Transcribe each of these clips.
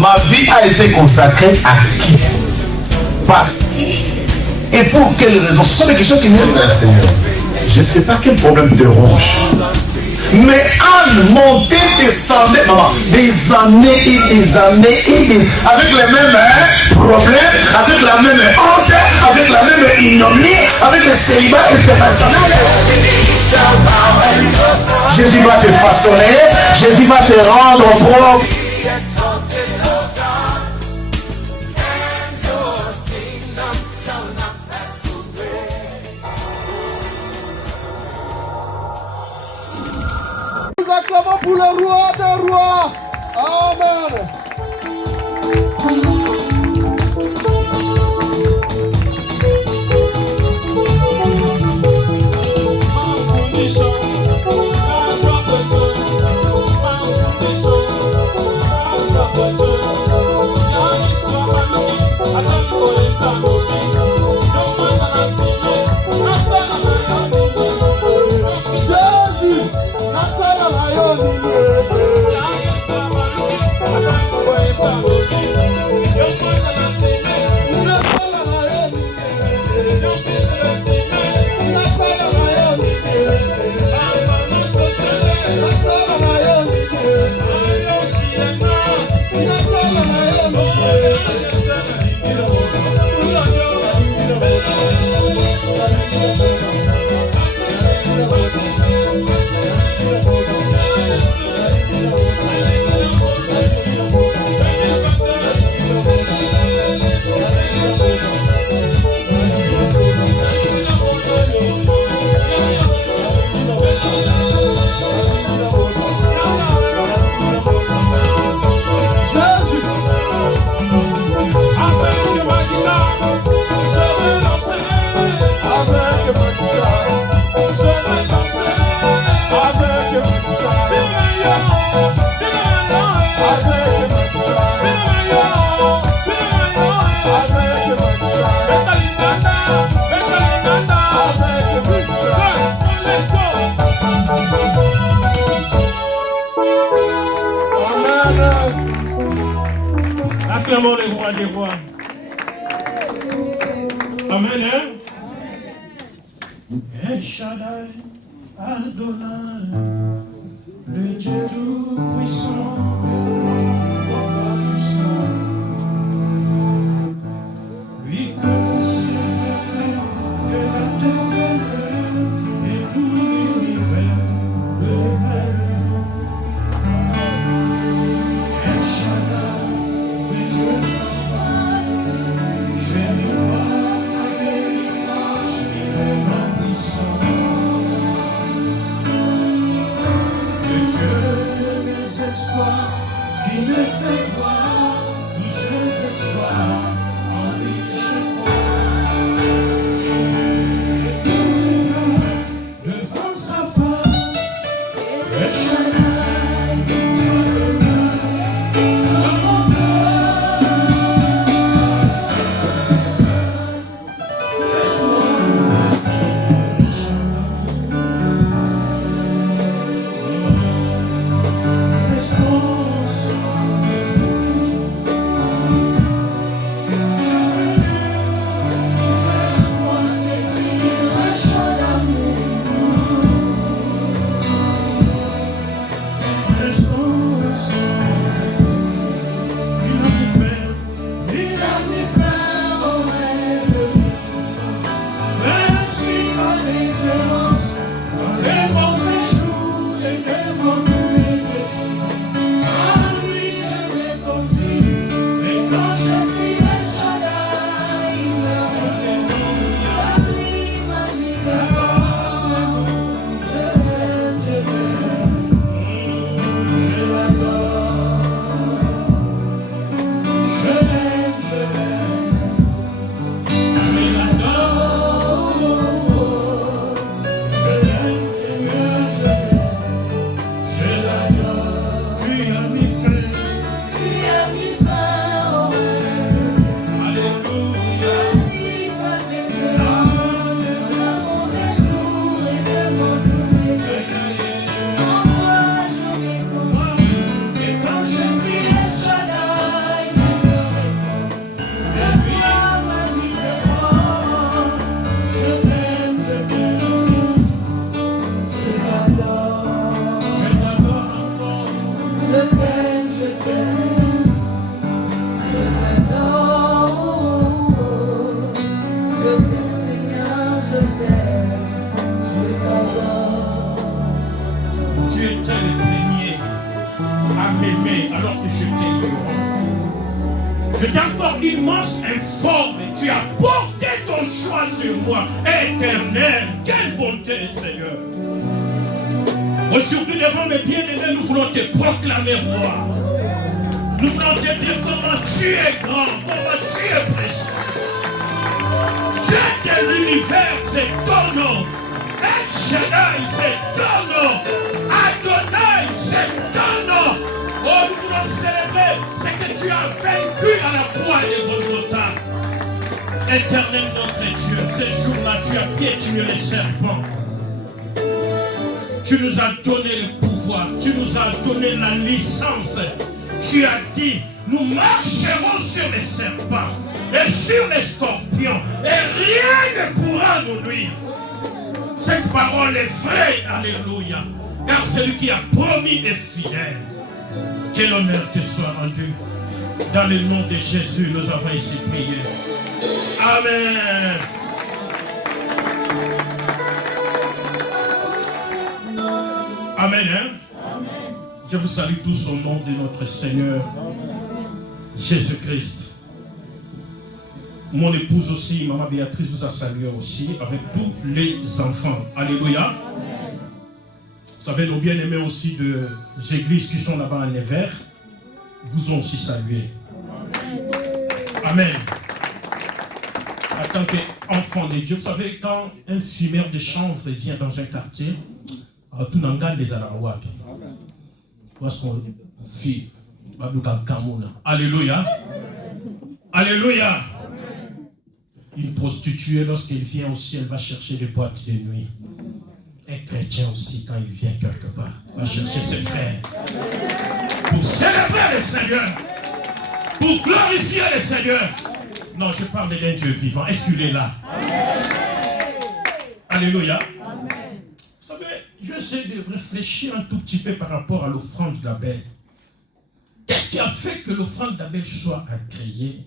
Ma vie a été consacrée à qui? Par qui? Et pour quelles raisons? Ce sont des questions qui viennent vers le Seigneur. Je ne sais pas quel problème te ronge. Mais Anne montait, descendait, maman, des années et des années et des... avec les mêmes problèmes, avec la même honte, avec la même ignominie, avec le célibat international. Jésus va te façonner, Jésus va te rendre propre. Nous acclamons pour le roi des rois. Amen. Acclamons le roi des rois. Amen. El Shaddai, Adonai, le Dieu tout-puissant, le roi puissant. Lui que le ciel est fait, que la terre valeur et tout l'univers le valeur. El Shaddai, le Dieu sans faille, je me crois à délivrance, fidèlement puissant. Le Dieu de mes exploits, J'étais encore immense, informe. Tu as porté ton choix sur moi. Éternel, quelle bonté, Seigneur. Aujourd'hui, devant mes bien-aimés, nous voulons te proclamer roi. Nous voulons te dire comment tu es grand, comment tu es précieux. Dieu de l'univers, c'est ton nom. El Shaddai, c'est ton nom. Adonai, c'est ton nom. Oh, nous voulons célébrer ce que tu as vaincu à la croix de Golgotha. Éternel notre Dieu, ce jour-là, tu as piétiné les serpents. Tu nous as donné le pouvoir, tu nous as donné la licence. Tu as dit, nous marcherons sur les serpents et sur les scorpions et rien ne pourra nous nuire. Cette parole est vraie, alléluia, car celui qui a promis est fidèle. Que l'honneur te soit rendu. Dans le nom de Jésus, nous avons ici prié. Amen. Amen, hein? Amen. Je vous salue tous au nom de notre Seigneur Jésus-Christ. Mon épouse aussi, Maman Béatrice, vous a salué aussi, avec tous les enfants. Alléluia. Amen. Vous savez, nos bien-aimés aussi des églises qui sont là-bas en Nevers, vous ont aussi salué. Amen. En tant qu'enfant de Dieu, vous savez, quand un fumeur de chanvre vient dans un quartier, tout le monde les arawad. Parce qu'on fit alléluia. Alléluia. Une prostituée, lorsqu'elle vient aussi, elle va chercher des boîtes de nuit. Un chrétien aussi, quand il vient quelque part, va chercher ses frères. Pour célébrer le Seigneur. Pour glorifier le Seigneur. Non, je parle d'un Dieu vivant. Est-ce qu'il est là? Alléluia. Vous savez, je vais essayer de réfléchir un tout petit peu par rapport à l'offrande d'Abel. Qu'est-ce qui a fait que l'offrande d'Abel soit agréée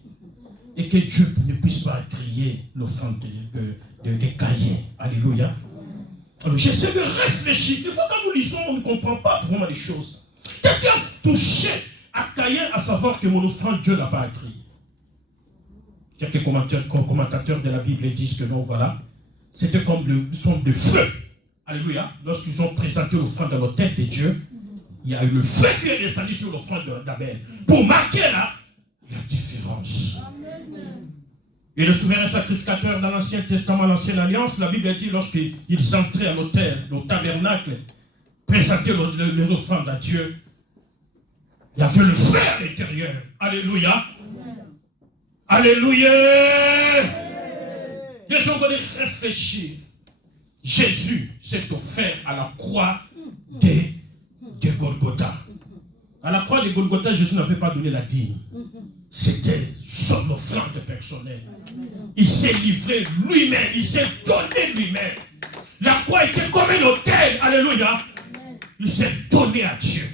et que Dieu ne puisse pas agréer l'offrande de Caïn? Alléluia. Alors j'essaie de réfléchir. Des fois, quand nous lisons, on ne comprend pas vraiment les choses. Qu'est-ce qui a touché à Caïn à savoir que mon offrande, Dieu n'a pas agréé? Quelques commentateurs de la Bible disent que non, voilà. C'était comme le son de feu. Alléluia. Lorsqu'ils ont présenté l'offrande dans la tête de Dieu, il y a eu le feu qui est descendu sur l'offrande d'Abel. Pour marquer là, la différence. Et le souverain sacrificateur dans l'Ancien Testament, l'Ancienne Alliance, la Bible dit lorsqu'ils entraient à l'autel, au tabernacle, présentaient les offrandes à Dieu, il y avait le feu à l'intérieur. Alléluia. Alléluia. Les gens veulent réfléchir. Jésus s'est offert à la croix de Golgotha. À la croix de Golgotha, Jésus n'avait pas donné la dîme. C'était son offrande personnelle. Il s'est livré lui-même. Il s'est donné lui-même. La croix était comme un autel. Alléluia. Il s'est donné à Dieu.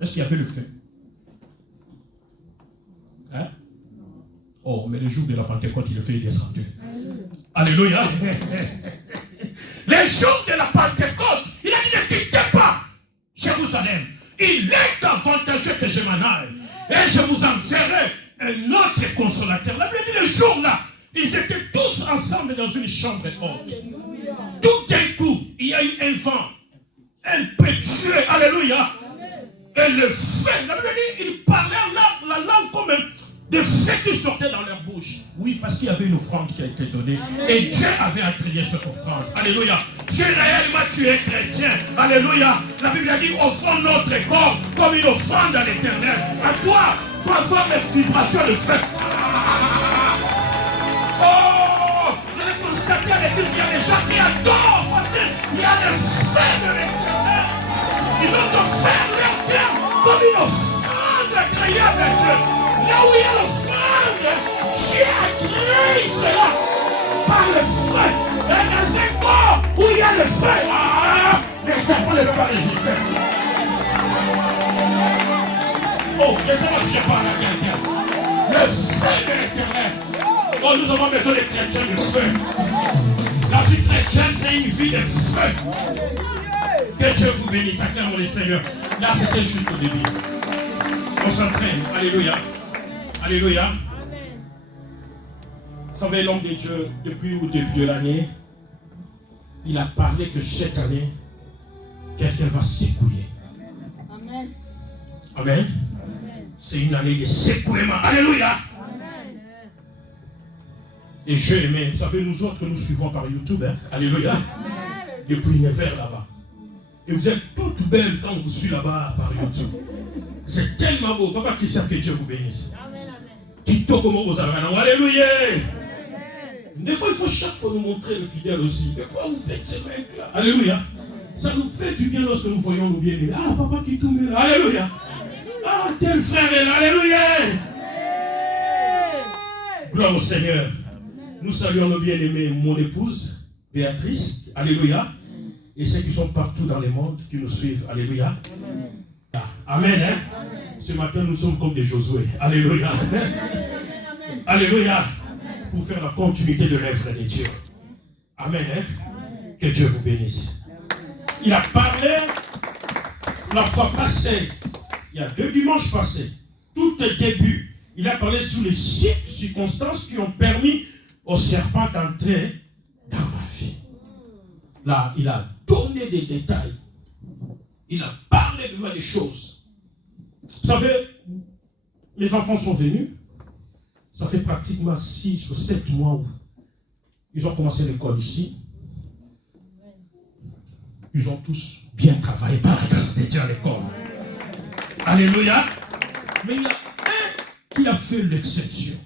Est-ce qu'il y avait le feu? Hein? Oh, mais le jour de la Pentecôte, le feu est descendu. Alléluia. Les jours de la Pentecôte, il a dit ne quittez pas Jérusalem. Il est avantageux que je m'en aille. Et je vous enverrai un autre consolateur. La Bible dit le jour-là, ils étaient tous ensemble dans une chambre haute. Tout d'un coup, il y a eu un vent impétueux. Alléluia. Et le feu, la Bible dit, ils parlaient la langue comme de feu qui sortait dans leur bouche. Oui, parce qu'il y avait une offrande qui a été donnée. Amen. Et Dieu avait attrié cette offrande. Alléluia. Si réellement tu es chrétien, alléluia. La Bible a dit, offrons notre corps comme une offrande à l'Éternel. À toi, tu vas voir les vibrations de feu. Oh, vous allez constater à l'église qu'il y a des gens qui adorent parce qu'il y a le feu de l'Éternel. Ils ont offert leur cœur comme une offrande agréable à Dieu. Là où il y a l'offrande, Dieu agrée cela par le feu. Et dans un corps où il y a le feu, les serpents ne peuvent pas résister. Oh, je ne sais pas si je parle à quelqu'un. Le feu de l'Éternel. Oh, nous avons besoin de chrétiens de feu. La vie chrétienne, c'est une vie de feu. Que Dieu vous bénisse, acclamons le Seigneur. Là, c'était juste au début. On s'entraîne. Alléluia. Alléluia. Vous savez, l'homme de Dieu, depuis le début de l'année, il a parlé que cette année, quelqu'un va s'écouler. Amen. Amen. C'est une année de secouement. Alléluia. Amen. Et j'ai aimé, vous savez, nous autres, nous suivons par YouTube. Hein? Alléluia. Amen. Depuis 9h là-bas. Et vous êtes toutes belles quand vous suivez là-bas par YouTube. C'est tellement beau. Papa qui sert, que Dieu vous bénisse. Amen. Alléluia. Des fois, il faut chaque fois nous montrer le fidèle aussi. Des fois, vous faites ces mecs-là. Alléluia. Ça nous fait du bien lorsque nous voyons nos bien-aimés. Ah, papa qui tombe là. Alléluia. Ah, tel frère est là. Alléluia. Gloire au Seigneur. Nous saluons nos bien-aimés, mon épouse, Béatrice. Alléluia. Et ceux qui sont partout dans le monde, qui nous suivent. Alléluia. Amen. Hein? Ce matin, nous sommes comme des Josué. Alléluia. Alléluia. Pour faire la continuité de l'œuvre de Dieu. Amen. Hein? Que Dieu vous bénisse. Il a parlé la fois passée, il y a 2 dimanches passés, tout au début, il a parlé sur les 6 circonstances qui ont permis au serpent d'entrer dans ma vie. Là, il a donné des détails. Il a parlé de moi des choses. Vous savez, mes enfants sont venus. Ça fait pratiquement 6 ou 7 mois où ils ont commencé l'école ici. Ils ont tous bien travaillé par la grâce de Dieu à l'école. Alléluia. Mais il y a un qui a fait l'exception.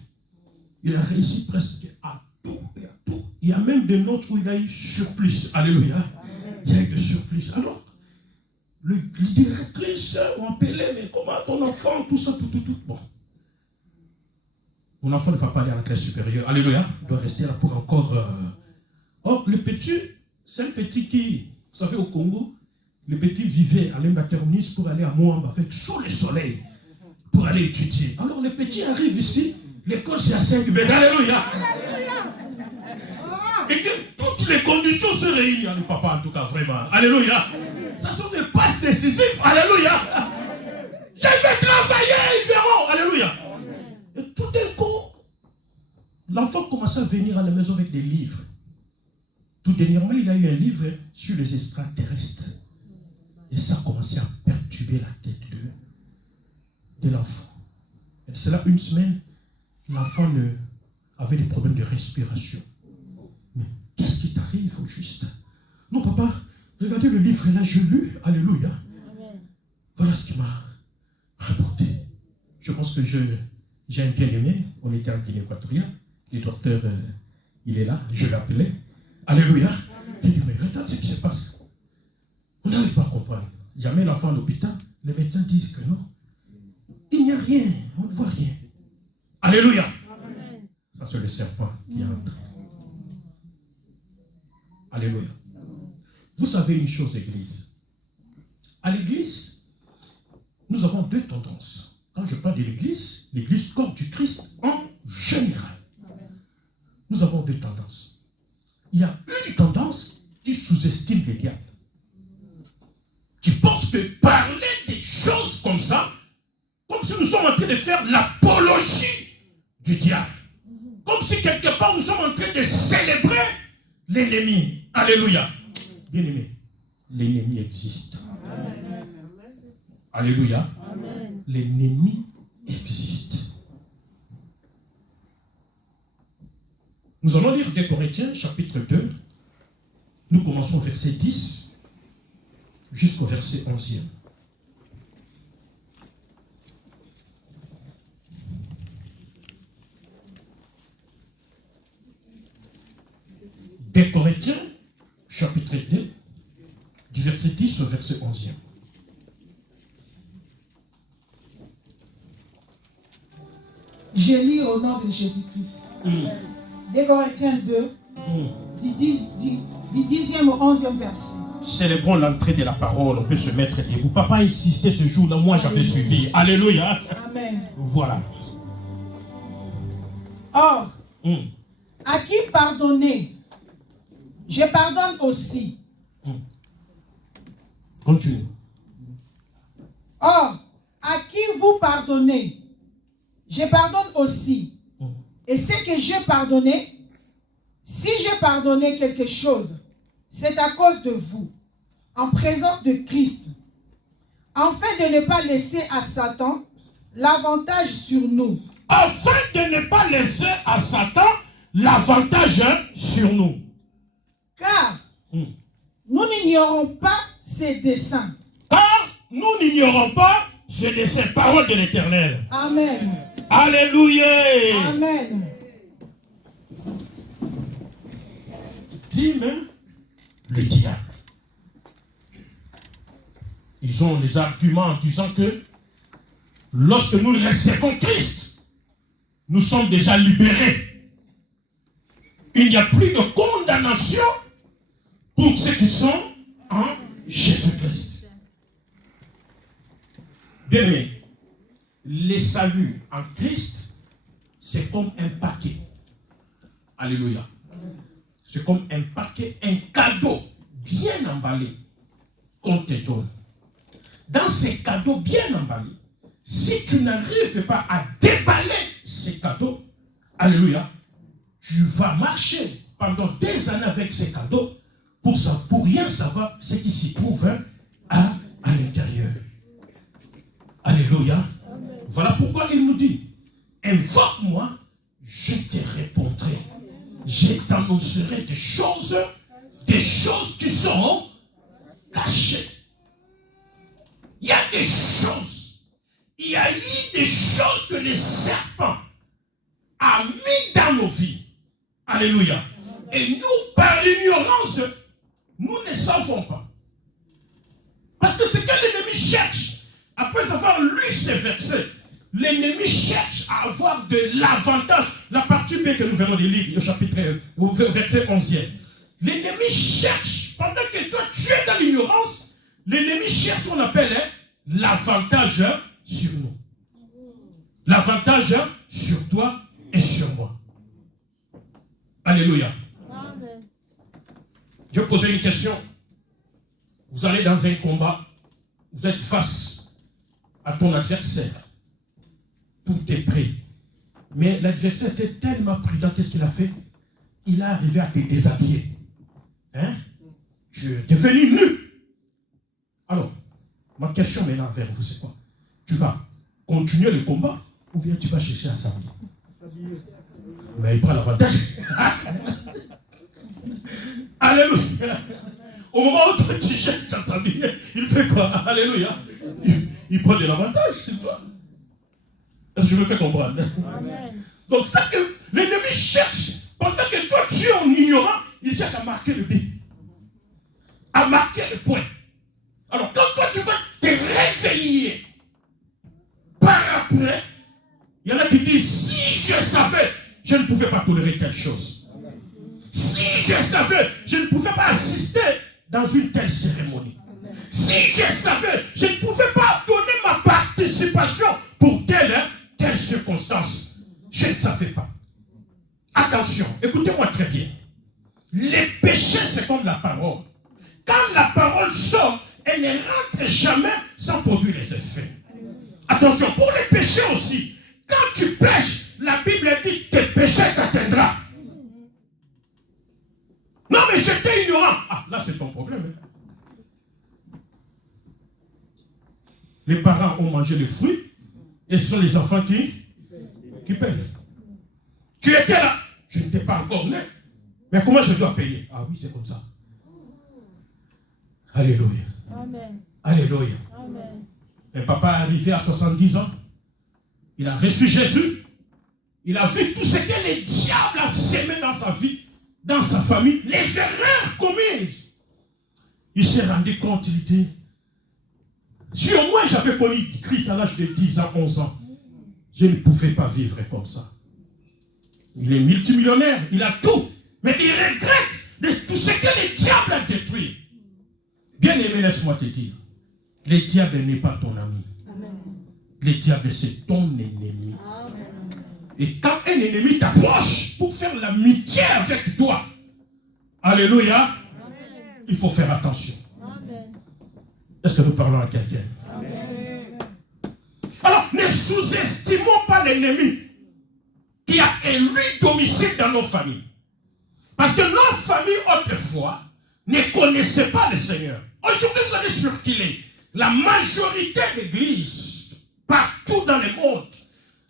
Il a réussi presque à tout et à tout. Il y a même des nôtres où il a eu surplus. Alléluia. Il y a eu des surplus. Alors, le directrice m'a appelé, mais comment ton enfant, tout ça, tout. Bon. Mon enfant ne va pas aller à la classe supérieure. Alléluia. Il doit rester là pour encore... Oh, le petit, c'est un petit qui... Vous savez, au Congo, le petit vivait à l'Imbaternis pour aller à Moamba avec sous le soleil pour aller étudier. Alors le petit arrive ici, l'école c'est à 5 mètres. Alléluia. Et que toutes les conditions se réunissent. Le papa en tout cas, vraiment. Alléluia. Ça sont des passes décisives. Alléluia. Je vais travailler, ils verront. Alléluia. Et tout d'un coup, l'enfant commence à venir à la maison avec des livres. Tout dernièrement, il a eu un livre sur les extraterrestres. Et ça a commencé à perturber la tête de l'enfant. Et c'est là une semaine, l'enfant avait des problèmes de respiration. Mais qu'est-ce qui t'arrive au juste? Non, papa, regardez le livre là, je lu. Alléluia. Voilà ce qui m'a rapporté. Je pense que j'ai un bien-aimé. On était en Guinée équatoriale. Le docteur, il est là. Je l'ai appelé. Alléluia. Il dit, mais regarde ce qui se passe. On n'arrive pas à comprendre. Jamais l'enfant à l'hôpital, les médecins disent que non. Il n'y a rien, on ne voit rien. Alléluia. Amen. Ça c'est le serpent qui entre. Alléluia. Vous savez une chose, Église. À l'Église, nous avons 2 tendances. Quand je parle de l'Église corps du Christ en général. Nous avons 2 tendances. Il y a une tendance qui sous-estime les diables. Qui pense que parler des choses comme ça, comme si nous sommes en train de faire l'apologie du diable. Comme si quelque part nous sommes en train de célébrer l'ennemi. Alléluia. Bien aimé, l'ennemi existe. Amen. Alléluia. Amen. L'ennemi existe. Nous allons lire 2 Corinthiens, chapitre 2. Nous commençons au verset 10 jusqu'au verset 11e. Des Corinthiens, chapitre 2, du verset 10 au verset 11e. Je lis au nom de Jésus-Christ. Des Corinthiens 2, du 10e au 11e verset. Célébrons l'entrée de la parole, on peut se mettre debout. Papa insistait ce jour-là, moi j'avais suivi. Alléluia. Amen. Voilà. Or, à qui pardonner, je pardonne aussi. Continue. Or, à qui vous pardonnez, je pardonne aussi. Et ce que j'ai pardonné, si j'ai pardonné quelque chose, c'est à cause de vous, en présence de Christ, afin de ne pas laisser à Satan l'avantage sur nous. Afin de ne pas laisser à Satan l'avantage sur nous. Car nous n'ignorons pas ses desseins. Car nous n'ignorons pas ce dessein, parole de l'Éternel. Amen. Alléluia. Amen. Dis même le diable. Ils ont les arguments en disant que lorsque nous recevons Christ, nous sommes déjà libérés. Il n'y a plus de condamnation pour ceux qui sont en Jésus-Christ. Bien aimé, les saluts en Christ, c'est comme un paquet. Alléluia. C'est comme un paquet, un cadeau bien emballé qu'on te donne. Dans ces cadeaux bien emballés, si tu n'arrives pas à déballer ces cadeaux, alléluia, tu vas marcher pendant des années avec ces cadeaux pour rien savoir ce qui s'y trouve à l'intérieur. Alléluia. Amen. Voilà pourquoi il nous dit, invoque-moi, je te répondrai. Je t'annoncerai des choses qui sont cachées. Il y a des choses. Il y a eu des choses que le serpent a mis dans nos vies. Alléluia. Et nous, par l'ignorance, nous ne savons pas. Parce que ce que l'ennemi cherche, après avoir lu ces versets, l'ennemi cherche à avoir de l'avantage. La partie B que nous venons de lire, au chapitre, au verset 11e. L'ennemi cherche, pendant que toi tu es dans l'ignorance, l'ennemi cherche ce qu'on appelle l'avantage sur nous. L'avantage sur toi et sur moi. Alléluia. Amen. Je vais poser une question. Vous allez dans un combat, vous êtes face à ton adversaire. Tout est prêt. Mais l'adversaire était tellement prudent, qu'est-ce qu'il a fait? Il a arrivé à te déshabiller. Hein? Tu es devenu nu. Alors, ma question maintenant vers vous, c'est quoi? Tu vas continuer le combat ou bien tu vas chercher à s'habiller? Mais il prend l'avantage. Alléluia. Au moment où toi tu cherches à s'habiller, il fait quoi? Alléluia. Il prend de l'avantage sur toi. Est-ce que je me fais comprendre? Amen. Donc ça que l'ennemi cherche, pendant que toi tu es en ignorant, il cherche à marquer le but. À marquer le point. Alors quand toi tu vas te réveiller, par après, il y en a qui disent, si je savais, je ne pouvais pas tolérer quelque chose. Si je savais, je ne pouvais pas assister dans une telle cérémonie. Si je savais, je ne pouvais pas donner ma participation pour telle circonstance. Je ne savais pas. Attention, écoutez-moi très bien. Les péchés, c'est comme la parole. Quand la parole sort, elle ne rentre jamais sans produire les effets. Attention, pour les péchés aussi, quand tu pêches, la Bible dit que tes péchés t'atteindront. Non, mais j'étais ignorant. Ah, là, c'est ton problème. Les parents ont mangé les fruits et ce sont les enfants qui paient. Tu étais là, je n'étais pas encore né. Mais comment je dois payer? Ah oui, c'est comme ça. Alléluia. Amen. Alléluia. Amen. Un papa est arrivé à 70 ans. Il a reçu Jésus. Il a vu tout ce que le diable a sémé dans sa vie, dans sa famille, les erreurs commises. Il s'est rendu compte, il dit, si au moins j'avais connu Christ à l'âge de 10 ans, 11 ans, je ne pouvais pas vivre comme ça. Il est multimillionnaire, il a tout, mais il regrette de tout ce que le diable a détruit. Bien aimé, laisse-moi te dire, le diable n'est pas ton ami. Amen. Le diable, c'est ton ennemi. Amen. Et quand un ennemi t'approche pour faire l'amitié avec toi, alléluia, amen, il faut faire attention. Amen. Est-ce que nous parlons à quelqu'un? Amen. Alors, ne sous-estimons pas l'ennemi qui a élu domicile dans nos familles. Parce que nos familles autrefois ne connaissaient pas le Seigneur. Aujourd'hui, vous allez circuler. La majorité d'églises, partout dans le monde,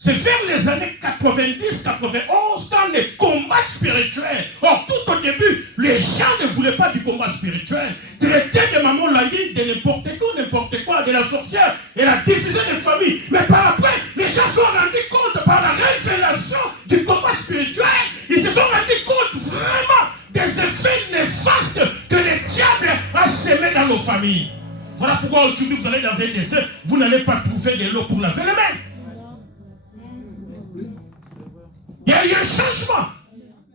c'est vers les années 90-91, dans les combats spirituels. Or, tout au début, les gens ne voulaient pas du combat spirituel. Traitaient de maman Laïd, de n'importe quoi, de la sorcière, et la diffusion des familles. Mais par après, les gens se sont rendus compte par la révélation du combat spirituel. Ils se sont rendus compte vraiment des effets néfastes que le diable a sémés dans nos familles. Voilà pourquoi aujourd'hui vous allez dans un décès, vous n'allez pas trouver de l'eau pour laver les mains. Il y a eu un changement.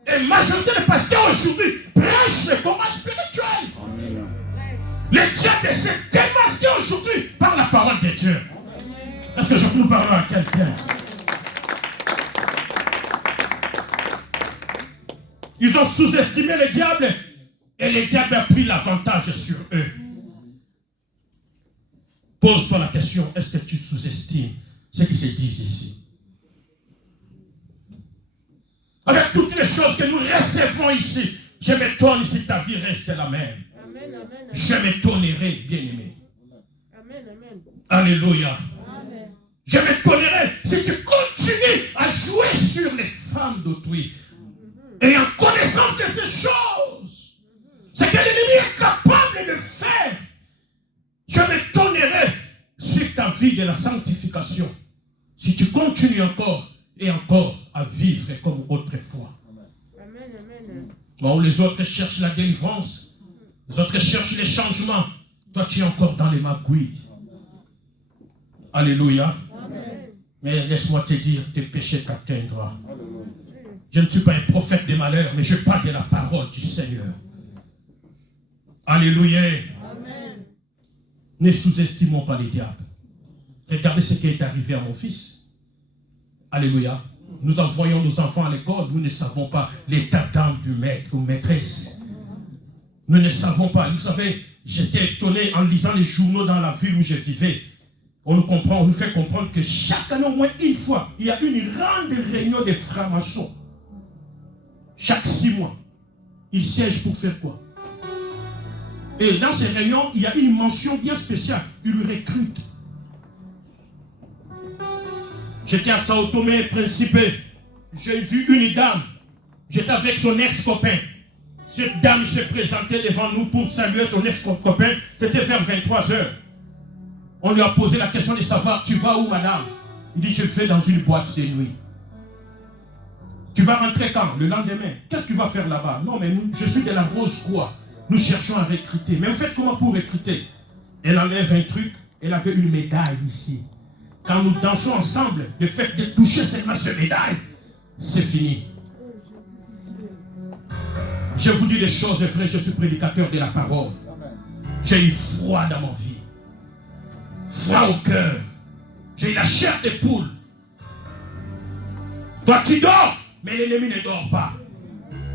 Et la majorité des pasteurs aujourd'hui prêchent le combat spirituel. Le diable s'est démasqué aujourd'hui par la parole de Dieu. Est-ce que je peux nous parler à quelqu'un? Ils ont sous-estimé le diable et le diable a pris l'avantage sur eux. Pose-toi la question, est-ce que tu sous-estimes ce qui se dit ici? Avec toutes les choses que nous recevons ici, je m'étonne si ta vie reste la même. Amen, amen, Je m'étonnerai, bien-aimé. amen, amen. Alléluia. Amen. Je m'étonnerai si tu continues à jouer sur les femmes d'autrui. Et en connaissance de ces choses, ce que l'ennemi est capable de faire, je m'étonnerai sur ta vie de la sanctification. Si tu continues encore et encore à vivre comme autrefois. Amen, amen. Bon, les autres cherchent la délivrance, les autres cherchent les changements. Toi, tu es encore dans les magouilles. Alléluia. Amen. Mais laisse-moi te dire, tes péchés t'atteindront. Je ne suis pas un prophète des malheurs, mais je parle de la parole du Seigneur. Alléluia. Amen. Ne sous-estimons pas les diables. Regardez ce qui est arrivé à mon fils. Alléluia. Nous envoyons nos enfants à l'école, nous ne savons pas l'état d'âme du maître ou maîtresse. Nous ne savons pas. Vous savez, j'étais étonné en lisant les journaux dans la ville où je vivais. On nous fait comprendre que chaque année, au moins une fois, il y a une grande réunion des francs-maçons. Chaque 6 mois. Ils siègent pour faire quoi? Et dans ces réunions, il y a une mention bien spéciale. Ils le recrutent. J'étais à Sao Tomé, Principe. J'ai vu une dame. J'étais avec son ex-copain. Cette dame s'est présentée devant nous pour saluer son ex-copain. C'était vers 23h. On lui a posé la question de savoir, tu vas où, madame? Il dit, je vais dans une boîte de nuit. Tu vas rentrer quand? Le lendemain. Qu'est-ce que tu vas faire là-bas? Non, mais je suis de la Rose-Croix. Nous cherchons à recruter. Mais vous faites comment pour recruter? Elle enlève un truc. Elle avait une médaille ici. Quand nous dansons ensemble, le fait de toucher seulement cette médaille, c'est fini. Je vous dis des choses, frère, je suis prédicateur de la parole. J'ai eu froid dans ma vie. Froid au cœur. J'ai eu la chair de poule. Toi, tu dors, mais l'ennemi ne dort pas.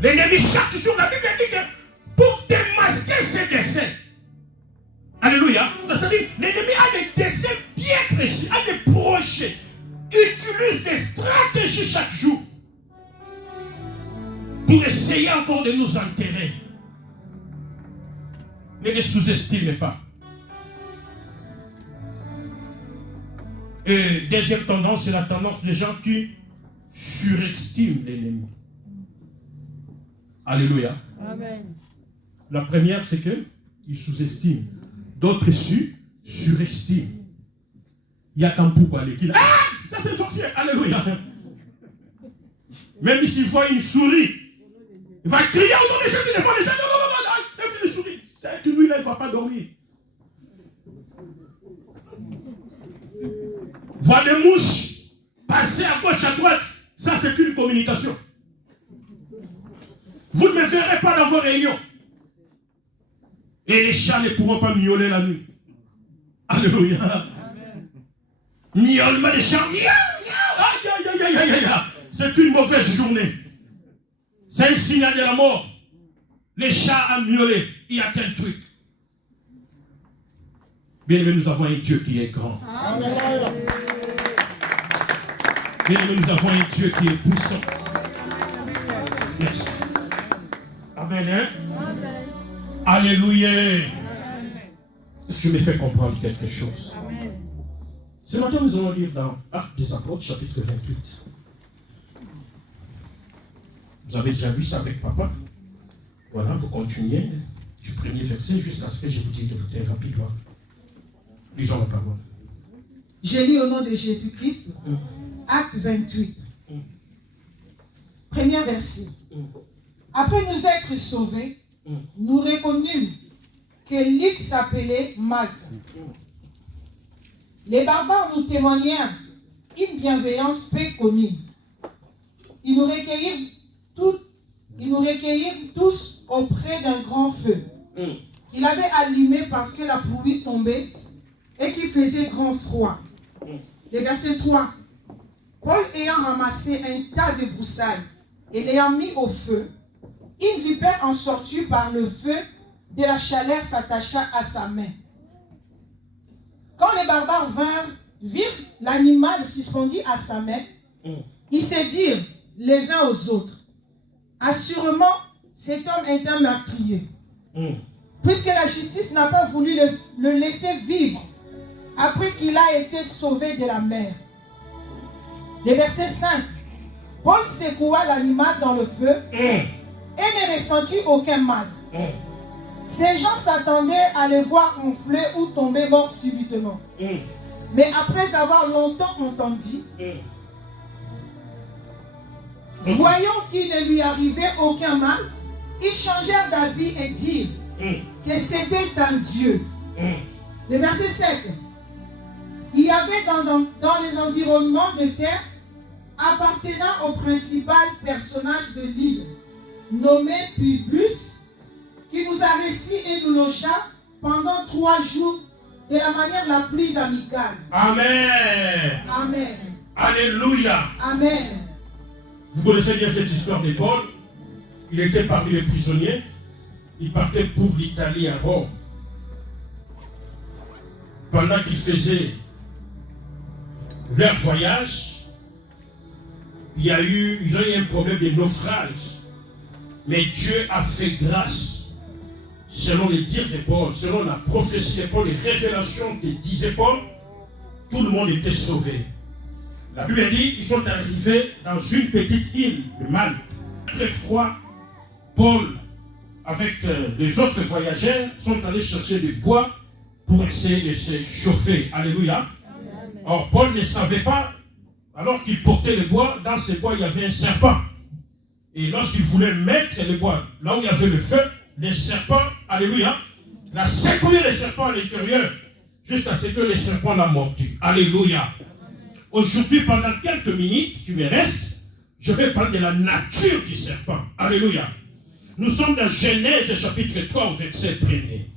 L'ennemi, chaque jour, la Bible dit que pour démasquer ses desseins, alléluia, c'est-à-dire l'ennemi a des desseins bien précis, a des projets, utilise des stratégies chaque jour pour essayer encore de nous enterrer. Ne les sous-estimez pas. Et deuxième tendance, c'est la tendance des gens qui surestiment l'ennemi. Alléluia. Amen. La première, c'est qu'ils sous-estiment. D'autres surestiment. Il y a tant pour aller qu'il. Ah! Ça c'est sorcier. Alléluia. Même s'il voit une souris, il va crier au nom de Jésus devant les gens. Non, il une souris. Cette nuit-là, il ne va pas dormir. Voir des mouches passer à gauche, à droite, ça c'est une communication. Vous ne me verrez pas dans vos réunions. Et les chats ne pourront pas miauler la nuit. Alléluia. Miaulement des chats. C'est une mauvaise journée. C'est un signal de la mort. Les chats ont miaulé. Il y a tel truc. Bien aimé, nous avons un Dieu qui est grand. Amen. Bien, nous avons un Dieu qui est puissant. Merci. Amen. Hein? Amen. Alléluia. Amen. Est-ce que je me fais comprendre quelque chose? Amen. Ce matin, nous allons lire dans Actes des Apôtres, chapitre 28. Vous avez déjà lu ça avec papa. Voilà, vous continuez du premier verset jusqu'à ce que je vous dise de vous taire rapidement. Lisons la parole. Je lis au nom de Jésus-Christ, Acte 28. Premier verset. Après nous être sauvés, nous reconnûmes que l'île s'appelait Malte. Les barbares nous témoignèrent une bienveillance peu commune. Ils nous recueillirent tous auprès d'un grand feu qu'il avait allumé parce que la pluie tombait et qu'il faisait grand froid. Le verset 3. Paul ayant ramassé un tas de broussailles et l'ayant mis au feu, une vipère en sortit par le feu de la chaleur s'attacha à sa main. Quand les barbares virent l'animal suspendu à sa main, ils se dirent les uns aux autres, assurément cet homme est un meurtrier, puisque la justice n'a pas voulu le laisser vivre après qu'il a été sauvé de la mer. Le verset 5. Paul secoua l'animal dans le feu et ne ressentit aucun mal. Ces gens s'attendaient à le voir enfler ou tomber mort subitement. Mais après avoir longtemps entendu, voyant qu'il ne lui arrivait aucun mal, ils changèrent d'avis et dirent que c'était un Dieu. Le verset 7. Il y avait dans les environnements de terre, appartenant au principal personnage de l'île, nommé Publius, qui nous a reçus et nous logea pendant 3 jours de la manière la plus amicale. Amen. Amen. Alléluia. Amen. Vous connaissez bien cette histoire de Paul. Il était parmi les prisonniers. Il partait pour l'Italie à Rome. Pendant qu'il faisait leur voyage, ils ont eu un problème de naufrage. Mais Dieu a fait grâce, selon les dires de Paul, selon la prophétie de Paul, les révélations que disait Paul, tout le monde était sauvé. La Bible dit qu'ils sont arrivés dans une petite île de Malte. Très froid, Paul, avec les autres voyageurs, sont allés chercher du bois pour essayer de se chauffer. Alléluia. Or, Paul ne savait pas, alors qu'il portait le bois, dans ce bois, il y avait un serpent. Et lorsqu'il voulait mettre le bois là où il y avait le feu, le serpent, alléluia, il a secoué le serpent à l'intérieur jusqu'à ce que le serpent l'a mordu. Alléluia. Aujourd'hui, pendant quelques minutes qui me restent, je vais parler de la nature du serpent. Alléluia. Nous sommes dans Genèse chapitre 3 au verset 1er.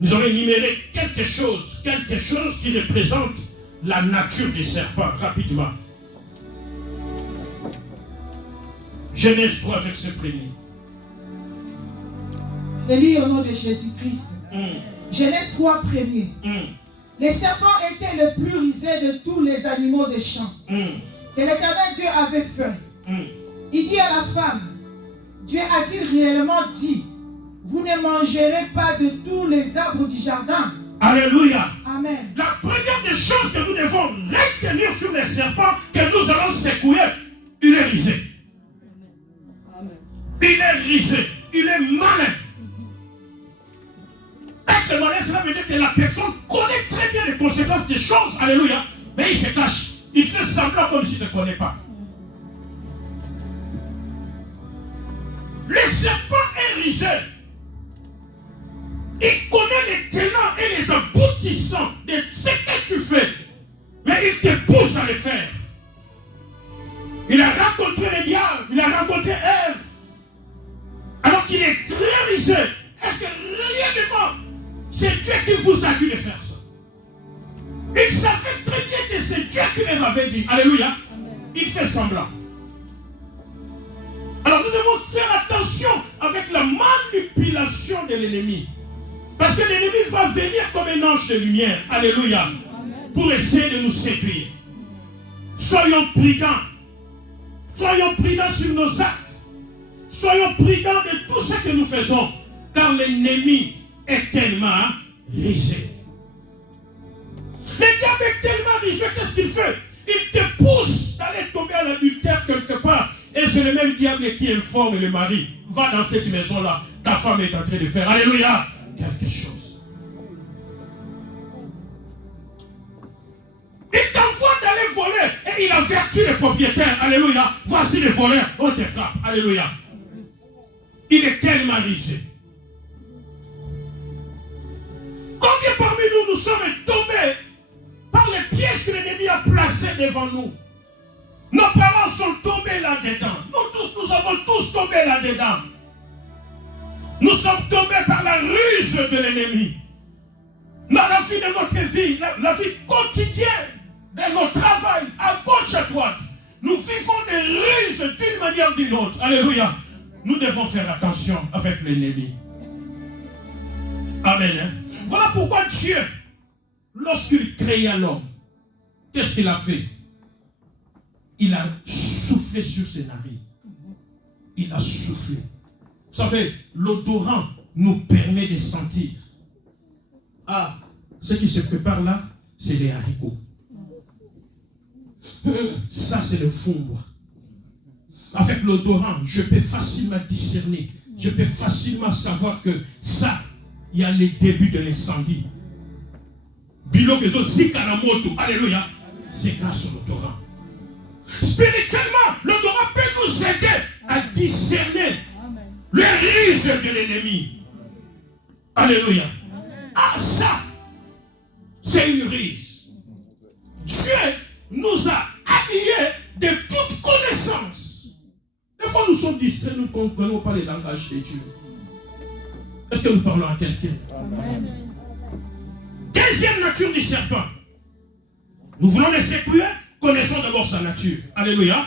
Nous allons énumérer quelque chose qui représente la nature du serpent, rapidement. Genèse 3, verset 1er. Je lis au nom de Jésus-Christ. Genèse 3, 1er. Le serpent était le plus rusé de tous les animaux des champs que l'Éternel Dieu avait fait. Il dit à la femme, Dieu a-t-il réellement dit, vous ne mangerez pas de tous les arbres du jardin? Alléluia. Amen. La première des choses que nous devons retenir sur les serpents que nous allons secouer, il est risé. Il est risé. Il est malin. Être malin, cela veut dire que la personne connaît très bien les conséquences des choses. Alléluia. Mais il se cache. Il fait semblant comme s'il ne connaît pas. Le serpent est risé. Il connaît les tenants et les aboutissants de ce que tu fais. Mais il te pousse à le faire. Il a rencontré le diable. Il a rencontré Ève. Alors qu'il est très risé. Est-ce que réellement, c'est Dieu qui vous a dit de faire ça? Il savait très bien que c'est Dieu qui leur avait dit. Alléluia. Il fait semblant. Alors nous devons faire attention avec la manipulation de l'ennemi. Parce que l'ennemi va venir comme un ange de lumière. Alléluia. Pour essayer de nous séduire. Soyons prudents. Soyons prudents sur nos actes. Soyons prudents de tout ce que nous faisons. Car l'ennemi est tellement risé. Le diable est tellement risé, qu'est-ce qu'il fait? Il te pousse d'aller tomber à l'adultère quelque part. Et c'est le même diable qui informe le mari. Va dans cette maison-là. Ta femme est en train de faire, alléluia, quelque chose. Il t'envoie d'aller voler. Et il avertit les propriétaires, alléluia. Voici les voleurs, on te frappe, alléluia. Il est tellement risé. Combien parmi nous sommes tombés par les pièges que l'ennemi a placés devant nous? Nos parents sont tombés là-dedans. Nous avons tous tombé là-dedans. Nous sommes tombés par la ruse de l'ennemi. Dans la vie de notre vie, la vie quotidienne, de notre travail, à gauche, à droite, nous vivons des ruses d'une manière ou d'une autre. Alléluia. Nous devons faire attention avec l'ennemi. Amen. Hein? Voilà pourquoi Dieu, lorsqu'il créa l'homme, qu'est-ce qu'il a fait? Il a soufflé sur ses narines. Il a soufflé. Vous savez, l'odorant nous permet de sentir. Ah, ce qui se prépare là, c'est les haricots. Ça, c'est le fondre. Avec l'odorant, je peux facilement discerner. Je peux facilement savoir que ça, il y a le début de l'incendie. Alléluia. C'est grâce à l'odorant. Spirituellement, l'odorant peut nous aider à discerner les ruses de l'ennemi. Alléluia. Ah, ça, c'est une ruse. Dieu nous a habillés de toute connaissance. Des fois, nous sommes distraits, nous ne comprenons pas les langages de Dieu. Est-ce que nous parlons à quelqu'un? Deuxième nature du serpent. Nous voulons les secouer, connaissons d'abord sa nature. Alléluia.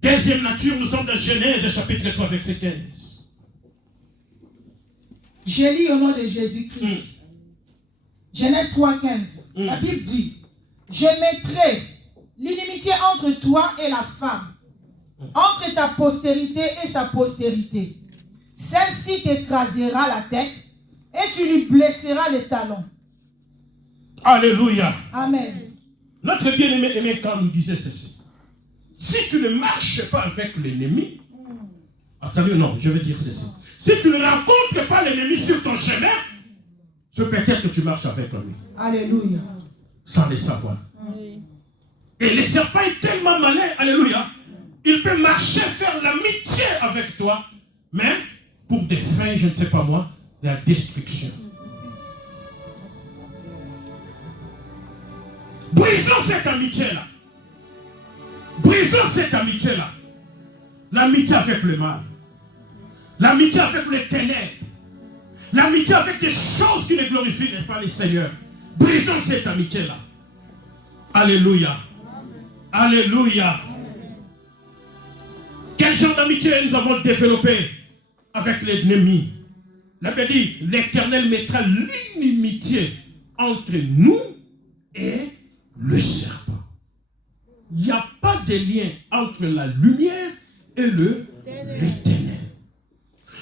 Deuxième nature, nous sommes dans Genèse chapitre 3, verset 15. Je lis au nom de Jésus-Christ. Genèse 3, 15. La Bible dit: je mettrai l'inimitié entre toi et la femme, entre ta postérité et sa postérité. Celle-ci t'écrasera la tête et tu lui blesseras les talons. Alléluia. Amen. Notre bien-aimé Aimé quand nous disait ceci: si tu ne marches pas avec l'ennemi, non, je veux dire ceci. Si tu ne rencontres pas l'ennemi sur ton chemin, c'est peut-être que tu marches avec lui. Alléluia. Sans le savoir. Et le serpent est tellement malin, alléluia, il peut marcher, faire l'amitié avec toi, mais pour des fins, je ne sais pas moi, de la destruction. Brisons cette amitié-là. Brisons cette amitié-là. L'amitié avec le mal. L'amitié avec les ténèbres. L'amitié avec des choses qui ne glorifient pas le Seigneur. Brisons cette amitié-là. Alléluia. Alléluia. Quel genre d'amitié nous avons développé avec l'ennemi? La Bible dit: l'Éternel mettra l'inimitié entre nous et le serpent. Il n'y a pas de lien entre la lumière et les ténèbres.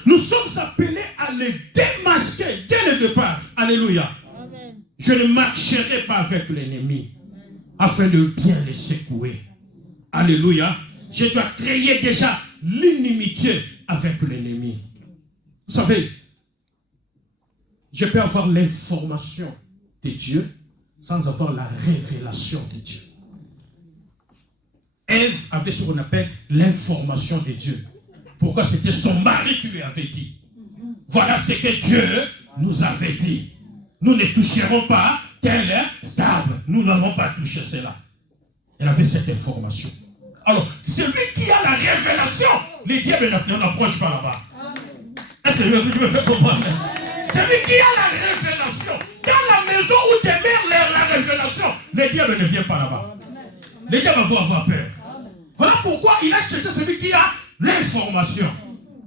Nous sommes appelés à les démasquer dès le départ. Alléluia. Amen. Je ne marcherai pas avec l'ennemi afin de bien les secouer. Alléluia. Je dois créer déjà l'inimitié avec l'ennemi. Vous savez, je peux avoir l'information de Dieu sans avoir la révélation de Dieu. Ève avait ce qu'on appelle l'information de Dieu. Pourquoi? C'était son mari qui lui avait dit. Voilà ce que Dieu nous avait dit. Nous ne toucherons pas tel stable. Nous n'allons pas toucher cela. Elle avait cette information. Alors, celui qui a la révélation, les diables n'approchent pas là-bas. Est-ce que tu me fais comprendre? Celui qui a la révélation, dans la maison où demeure la révélation, les diables ne viennent pas là-bas. Les diables vont avoir peur. Voilà pourquoi il a cherché celui qui a l'information.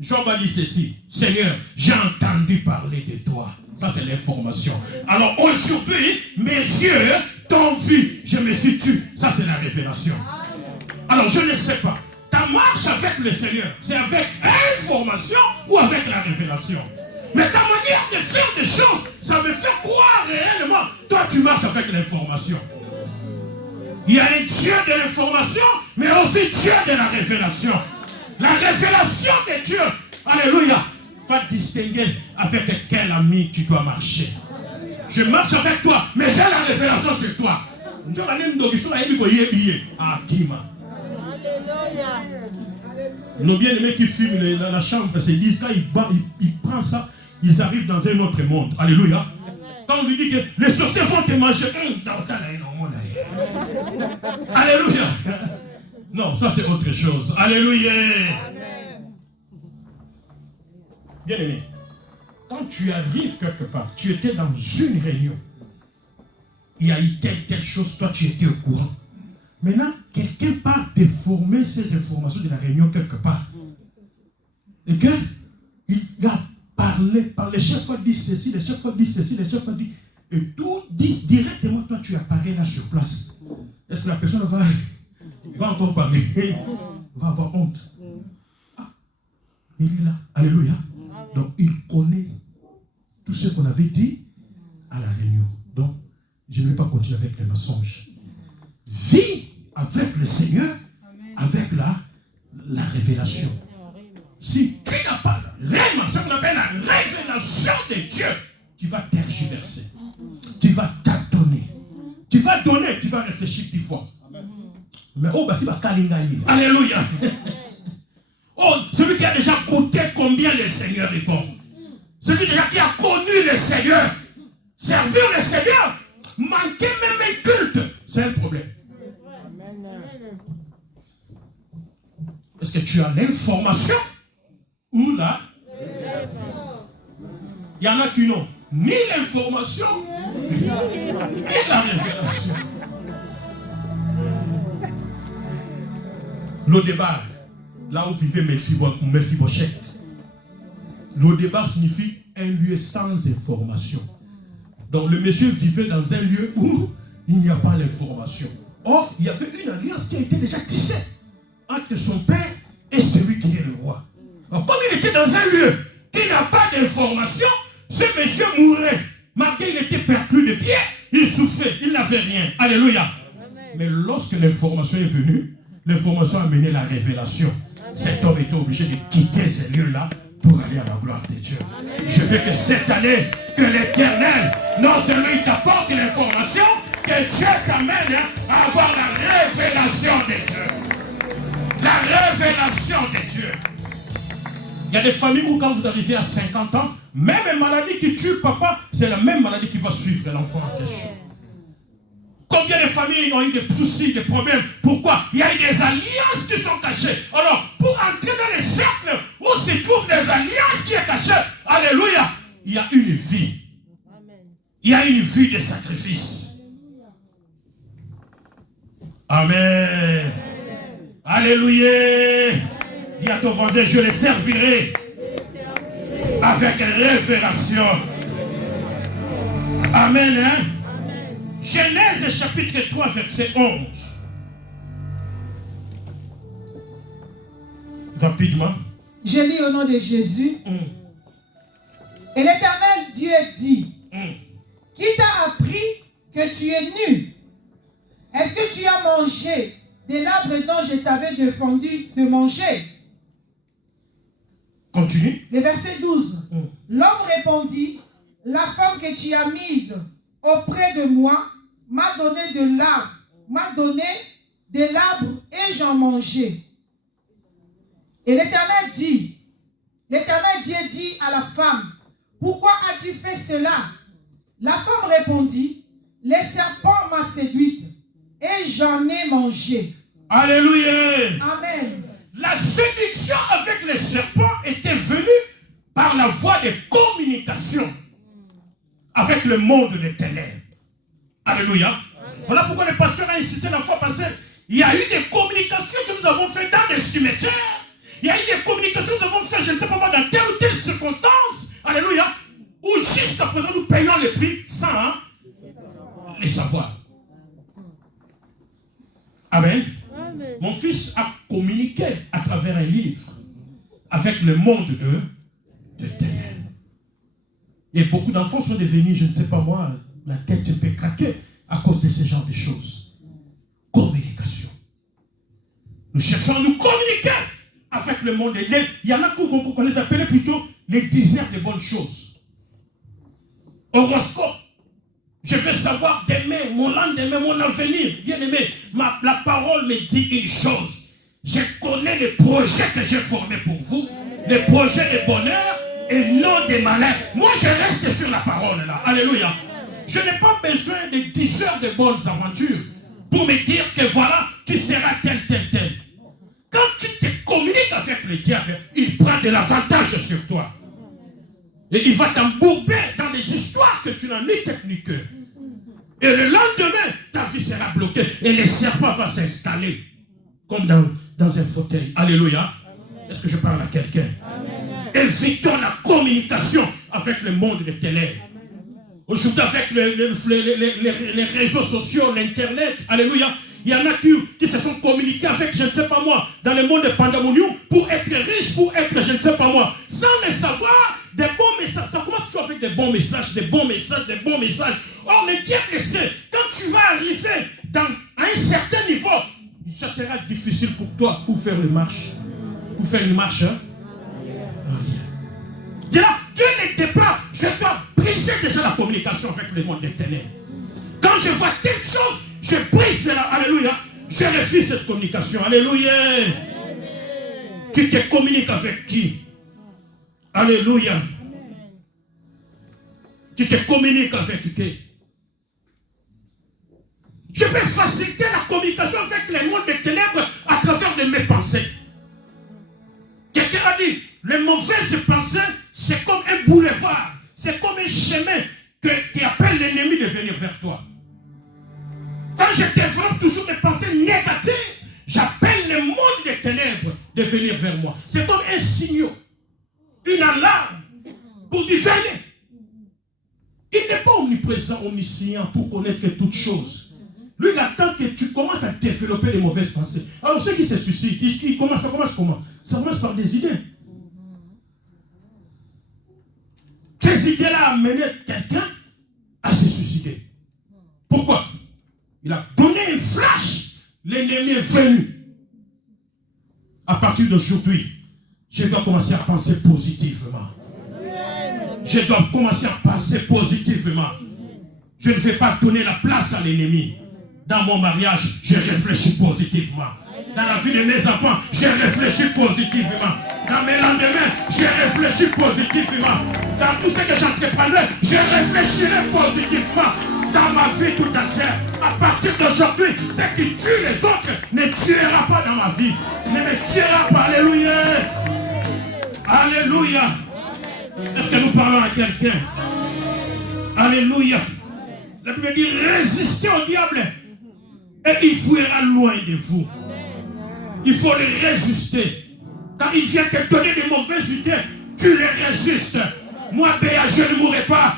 Job a dit ceci: Seigneur, j'ai entendu parler de toi. Ça, c'est l'information. Alors aujourd'hui, mes yeux ton vie, je me situe. Ça, c'est la révélation. Alors, je ne sais pas. Ta marche avec le Seigneur, c'est avec information ou avec la révélation? Mais ta manière de faire des choses, ça me fait croire réellement. Toi, tu marches avec l'information. Il y a un Dieu de l'information, mais aussi Dieu de la révélation. La révélation de Dieu, alléluia, va distinguer avec quel ami tu dois marcher. Je marche avec toi, mais j'ai la révélation sur toi. Nos bien-aimés qui fument la chambre se disent, quand ils prennent ça, ils arrivent dans un autre monde. Alléluia. Quand on lui dit que les sorciers vont te manger, alléluia. Non, ça c'est autre chose. Alléluia. Bien-aimé, quand tu arrives quelque part, tu étais dans une réunion, il y a eu telle chose, toi tu étais au courant. Maintenant, quelqu'un part déformer ces informations de la réunion quelque part. Et qu'il a parlé, par les chefs a dit ceci, les chefs a dit ceci, les chefs a dit... Et tout dit directement, toi tu apparais là sur place. Est-ce que la personne va encore parler? Va avoir honte. Ah, il est là. Alléluia. Donc il connaît tout ce qu'on avait dit à la réunion. Donc, je ne vais pas continuer avec les mensonges. Vis avec le Seigneur, avec la révélation. Si tu n'as pas vraiment, ça qu'on appelle la révélation de Dieu, tu vas tergiverser. Tu vas tâtonner. Tu vas donner, tu vas réfléchir 10 fois. Mais oh, bah si bah kalingaï. Alléluia. Oh, celui qui a déjà goûté combien le Seigneur répond. Celui déjà qui a connu le Seigneur. Servir le Seigneur. Manquer même un culte. C'est un problème. Est-ce que tu as l'information ou là? Il y en a qui n'ont ni l'information ni la révélation. L'Odébar, là où vivait Mephibosheth. L'Odébar signifie un lieu sans information. Donc le monsieur vivait dans un lieu où il n'y a pas l'information. Or, il y avait une alliance qui a été déjà tissée entre son père et celui qui est le roi. Alors, comme il était dans un lieu qui n'a pas d'information, ce monsieur mourait. Malgré qu'il était perclus de pied, il souffrait, il n'avait rien. Alléluia. Amen. Mais lorsque l'information est venue, l'information a mené la révélation. Amen. Cet homme était obligé de quitter ces lieux-là pour aller à la gloire de Dieu. Amen. Je veux que cette année, que l'Éternel, non seulement il t'apporte l'information, que Dieu t'amène à avoir la révélation de Dieu. La révélation de Dieu. Il y a des familles où quand vous arrivez à 50 ans, même une maladie qui tue papa, c'est la même maladie qui va suivre l'enfant en question. Combien de familles ont eu des soucis, des problèmes? Pourquoi? Il y a eu des alliances qui sont cachées. Alors, pour entrer dans les cercles où se trouvent des alliances qui sont cachées, alléluia, il y a une vie. Il y a une vie de sacrifice. Amen. Alléluia. Dis à ton voisin, je les servirai avec révélation. Amen. Hein? Genèse chapitre 3, verset 11. Rapidement. Je lis au nom de Jésus. Et l'Éternel Dieu dit, qui t'a appris que tu es nu? Est-ce que tu as mangé de l'arbre dont je t'avais défendu de manger? Continue. Le verset 12. L'homme répondit, la femme que tu as mise auprès de moi m'a donné de l'arbre et j'en mangeai. Et l'Éternel Dieu dit à la femme, pourquoi as-tu fait cela? La femme répondit, le serpent m'a séduite et j'en ai mangé. Alléluia. Amen. La séduction avec les serpents était venue par la voie de communication avec le monde des ténèbres. Alléluia. Voilà pourquoi le pasteur a insisté la fois passée. Il y a eu des communications que nous avons faites dans des cimetières. Il y a eu des communications que nous avons faites, je ne sais pas moi, dans telle ou telle circonstance. Alléluia. Où jusqu'à présent nous payons les prix sans les savoir. Amen. Amen. Mon fils a communiqué à travers un livre avec le monde de ténèbres. Et beaucoup d'enfants sont devenus, je ne sais pas moi, la tête un peu craquée à cause de ce genre de choses. Communication. Nous cherchons à nous communiquer avec le monde. Il y en a qu'on les appelait plutôt les diseurs de bonnes choses. Horoscope. Je veux savoir demain, mon lendemain, mon avenir. Bien aimé, la parole me dit une chose. Je connais les projets que j'ai formés pour vous. Les projets de bonheur et non de malheur. Moi, je reste sur la parole là. Alléluia. Je n'ai pas besoin de 10 heures de bonnes aventures pour me dire que voilà, tu seras tel. Quand tu te communiques avec le diable, il prend de l'avantage sur toi. Et il va t'embourber dans des histoires que tu n'as ni tête ni cœur. Et le lendemain, ta vie sera bloquée et le serpent va s'installer comme dans un fauteuil. Alléluia. Est-ce que je parle à quelqu'un? Évitons la communication avec le monde des ténèbres. Aujourd'hui, avec les réseaux sociaux, l'Internet, alléluia, il y en a qui se sont communiqués avec, je ne sais pas moi, dans le monde de pandamonium pour être riche, pour être, je ne sais pas moi, sans le savoir, des bons messages. Ça commence toujours avec des bons messages. Or, le diable sait, quand tu vas arriver à un certain niveau, ça sera difficile pour toi pour faire une marche. Hein? Là, dès le départ, je dois briser déjà la communication avec le monde des ténèbres. Quand je vois telle chose, je brise cela. Alléluia. Je refuse cette communication. Alléluia. Tu te communiques avec qui? Alléluia. Tu te communiques avec qui? Je peux faciliter la communication avec le monde des ténèbres à travers de mes pensées. Quelqu'un a dit, les mauvaises pensées, c'est comme un boulevard, c'est comme un chemin qui appelle l'ennemi de venir vers toi. Quand je développe toujours des pensées négatives, j'appelle le monde des ténèbres de venir vers moi. C'est comme un signal, une alarme pour dire venez. Il n'est pas omniprésent, omniscient pour connaître toutes choses. Lui, il attend que tu commences à développer les mauvaises pensées. Alors, ceux qui se suicident, ça commence comment? Ça commence par des idées. Ces idées-là amenaient quelqu'un à se suicider. Pourquoi? Il a donné un flash. L'ennemi est venu. À partir d'aujourd'hui, je dois commencer à penser positivement. Je dois commencer à penser positivement. Je ne vais pas donner la place à l'ennemi. Dans mon mariage, je réfléchis positivement. Dans la vie de mes enfants, je réfléchis positivement. Dans mes lendemains, je réfléchis positivement. Dans tout ce que j'entreprendrai, je réfléchirai positivement. Dans ma vie tout entière, à partir d'aujourd'hui, ce qui tue les autres ne tuera pas dans ma vie. Ne me tuera pas. Alléluia. Alléluia. Est-ce que nous parlons à quelqu'un? Alléluia. La Bible dit, résistez au diable et il fuira loin de vous. Il faut le résister. Quand il vient te donner des mauvaises idées, tu les résistes. Moi, Béa, je ne mourrai pas.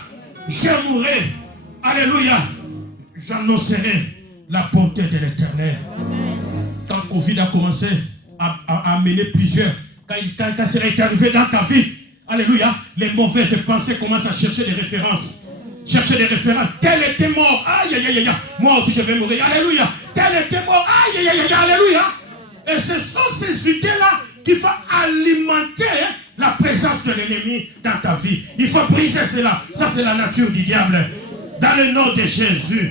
Je mourrai. Alléluia. J'annoncerai la bonté de l'Éternel. Quand Covid a commencé à amener plusieurs, quand ça serait arrivé dans ta vie, alléluia, les mauvaises pensées commencent à chercher des références. Chercher des références. Tel était mort. Aïe, aïe, aïe, aïe. Moi aussi, je vais mourir. Alléluia. Tel était mort. Aïe, aïe, aïe, aïe. Alléluia. Et ce sont ces idées-là qui vont alimenter la présence de l'ennemi dans ta vie. Il faut briser cela. Ça, c'est la nature du diable. Dans le nom de Jésus.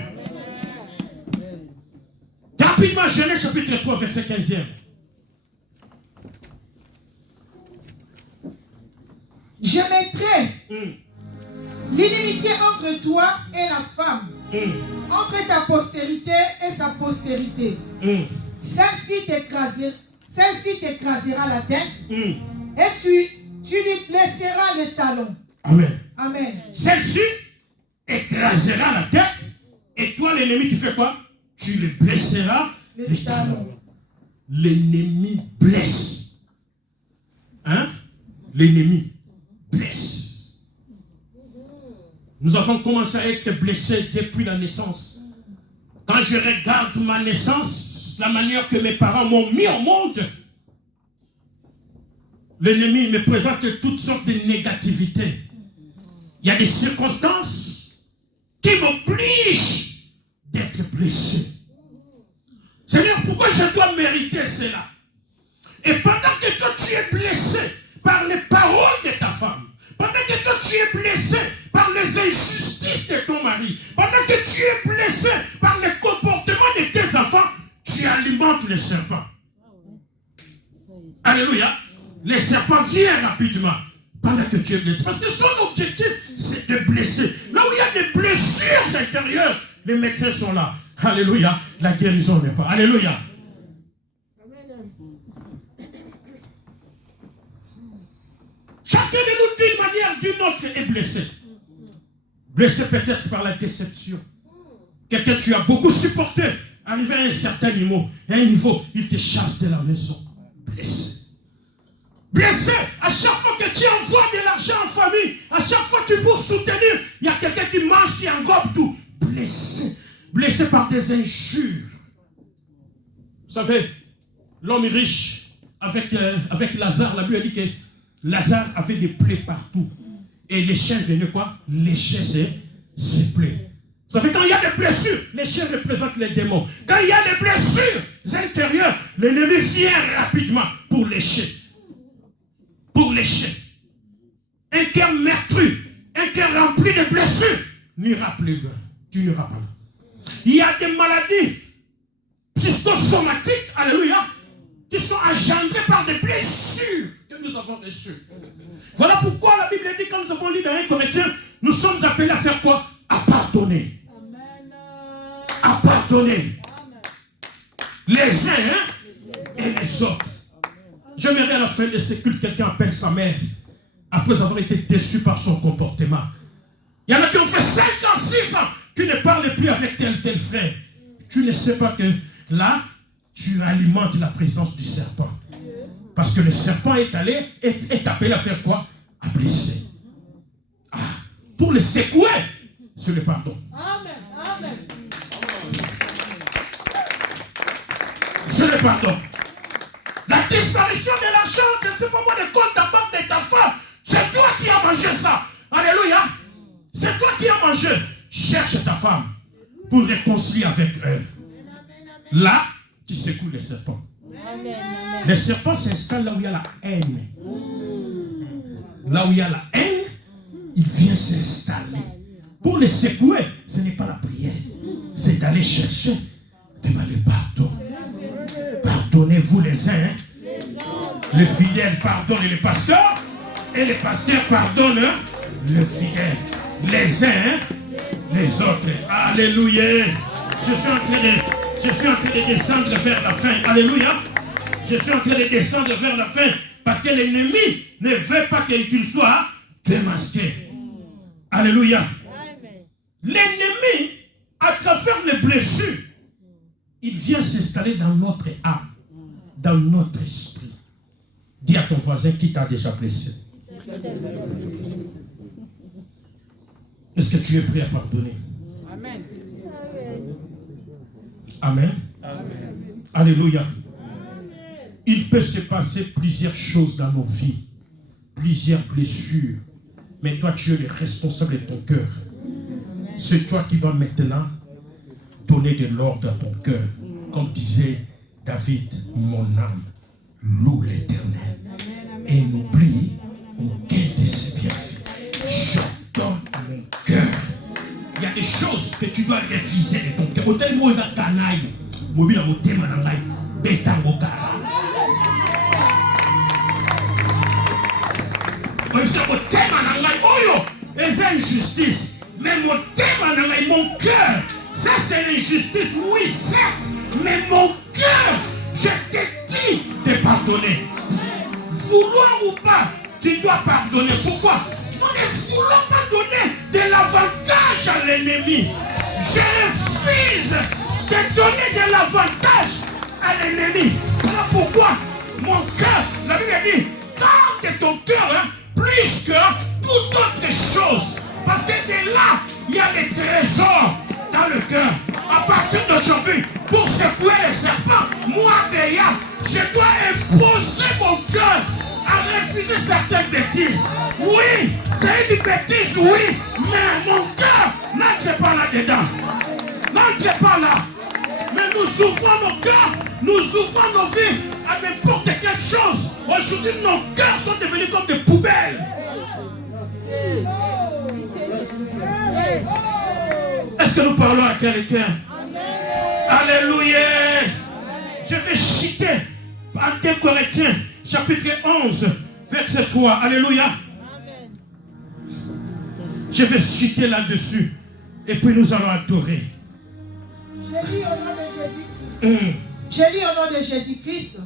Rapidement, Genèse chapitre 3, verset 15e. Je mettrai l'inimitié entre toi et la femme, entre ta postérité et sa postérité. Celle-ci t'écrasera la tête et tu lui blesseras les talons. Amen. Amen. Celle-ci écrasera la tête et toi, l'ennemi, tu fais quoi? Tu le blesseras les talons. L'ennemi blesse. Hein? L'ennemi blesse. Nous avons commencé à être blessés depuis la naissance. Quand je regarde ma naissance, la manière que mes parents m'ont mis au monde, l'ennemi me présente toutes sortes de négativités. Il y a des circonstances qui m'obligent d'être blessé. Seigneur, pourquoi je dois mériter cela? Et pendant que toi tu es blessé par les paroles de ta femme, pendant que toi tu es blessé par les injustices de ton mari, pendant que tu es blessé par les comportements de tes enfants, tu alimentes les serpents. Alléluia. Les serpents viennent rapidement pendant que tu es blessé. Parce que son objectif, c'est de blesser. Là où il y a des blessures intérieures, les médecins sont là. Alléluia. La guérison n'est pas. Alléluia. Chacun de nous, d'une manière ou d'une autre, est blessé. Blessé peut-être par la déception. Quelqu'un tu as beaucoup supporté, arrivé à un certain niveau, il te chasse de la maison. Blessé. Blessé, à chaque fois que tu envoies de l'argent en famille, à chaque fois que tu veux soutenir, il y a quelqu'un qui mange, qui englobe tout. Blessé. Blessé par des injures. Vous savez, l'homme riche, avec Lazare, la Bible dit que Lazare avait des plaies partout. Et les chiens venaient quoi? Lécher ses plaies. Vous savez, quand il y a des blessures, les chiens représentent les démons. Quand il y a des blessures intérieures, l'ennemi vient rapidement pour lécher. Pour lécher. Un cœur meurtri, un cœur rempli de blessures, n'ira plus loin. Tu n'iras pas là. Il y a des maladies psychosomatiques, alléluia, qui sont engendrées par des blessures que nous avons reçues. Voilà pourquoi la Bible dit, quand nous avons lu dans 1 Corinthiens, nous sommes appelés à faire quoi? À pardonner. Amen. À pardonner. Amen. Les uns et les autres. J'aimerais à la fin de ce culte, quelqu'un appelle sa mère après avoir été déçu par son comportement. Il y en a qui ont fait 5 ans, 6 ans, qui ne parlent plus avec tel frère. Tu ne sais pas que là, tu alimentes la présence du serpent. Parce que le serpent est appelé à faire quoi? À blesser. Ah, pour le secouer, c'est le pardon. Amen. Amen. C'est le pardon. La disparition de l'argent, je ne sais pas moi, le compte à banque de ta femme, c'est toi qui as mangé ça. Alléluia. C'est toi qui as mangé. Cherche ta femme pour réconcilier avec elle. Là, tu secoues les serpents. Les serpents s'installent là où il y a la haine. Là où il y a la haine, il vient s'installer. Pour les secouer, ce n'est pas la prière. C'est d'aller chercher, demander pardon. Pardonnez-vous les uns. Les fidèles pardonnent les pasteurs. Et les pasteurs pardonnent les fidèles. Les uns, les autres. Alléluia. Je suis en train de descendre vers la fin. Alléluia. Je suis en train de descendre vers la fin. Parce que l'ennemi ne veut pas qu'il soit démasqué. Alléluia. L'ennemi, à travers les blessures, il vient s'installer dans notre âme, dans notre esprit. Dis à ton voisin qui t'a déjà blessé. Est-ce que tu es prêt à pardonner? Amen. Amen. Amen. Alléluia. Il peut se passer plusieurs choses dans nos vies, plusieurs blessures. Mais toi, tu es le responsable de ton cœur. C'est toi qui vas maintenant donner de l'ordre à ton cœur. Comme disait David, mon âme loue l'Éternel et n'oublie aucun de ses bienfaits. Je donne mon cœur. Il y a des choses que tu dois réviser de ton cœur. Autant moi, il canaille. Mobile à mon thème en anglais. Beta mokara. Mon thème en anglais. Oh yo, les injustices. Mais mon thème en anglais, mon cœur. Ça c'est l'injustice, oui certes. Mais mon cœur, je te dis de pardonner. Vouloir ou pas, tu dois pardonner. Pourquoi? Nous ne voulons pas donner de l'avantage à l'ennemi. Je refuse de donner de l'avantage à l'ennemi. Voilà pourquoi mon cœur, la Bible dit, garde ton cœur plus que toute autre chose. Parce que de là, il y a les trésors dans le cœur. À partir d'aujourd'hui, pour secouer les serpents. Moi, Béa, je dois imposer mon cœur à refuser certaines bêtises. Oui, c'est une bêtise, oui, mais mon cœur n'entre pas là-dedans. N'entre pas là. Mais nous ouvrons nos cœurs, nous ouvrons nos vies à n'importe quelle chose. Aujourd'hui, nos cœurs sont devenus comme des poubelles. Est-ce que nous parlons à quelqu'un? Alléluia. Je vais citer en 2 Corinthiens, chapitre 11, verset 3. Alléluia. Je vais citer là-dessus. Et puis nous allons adorer. Je lis au nom de Jésus-Christ. Je lis au nom de Jésus-Christ.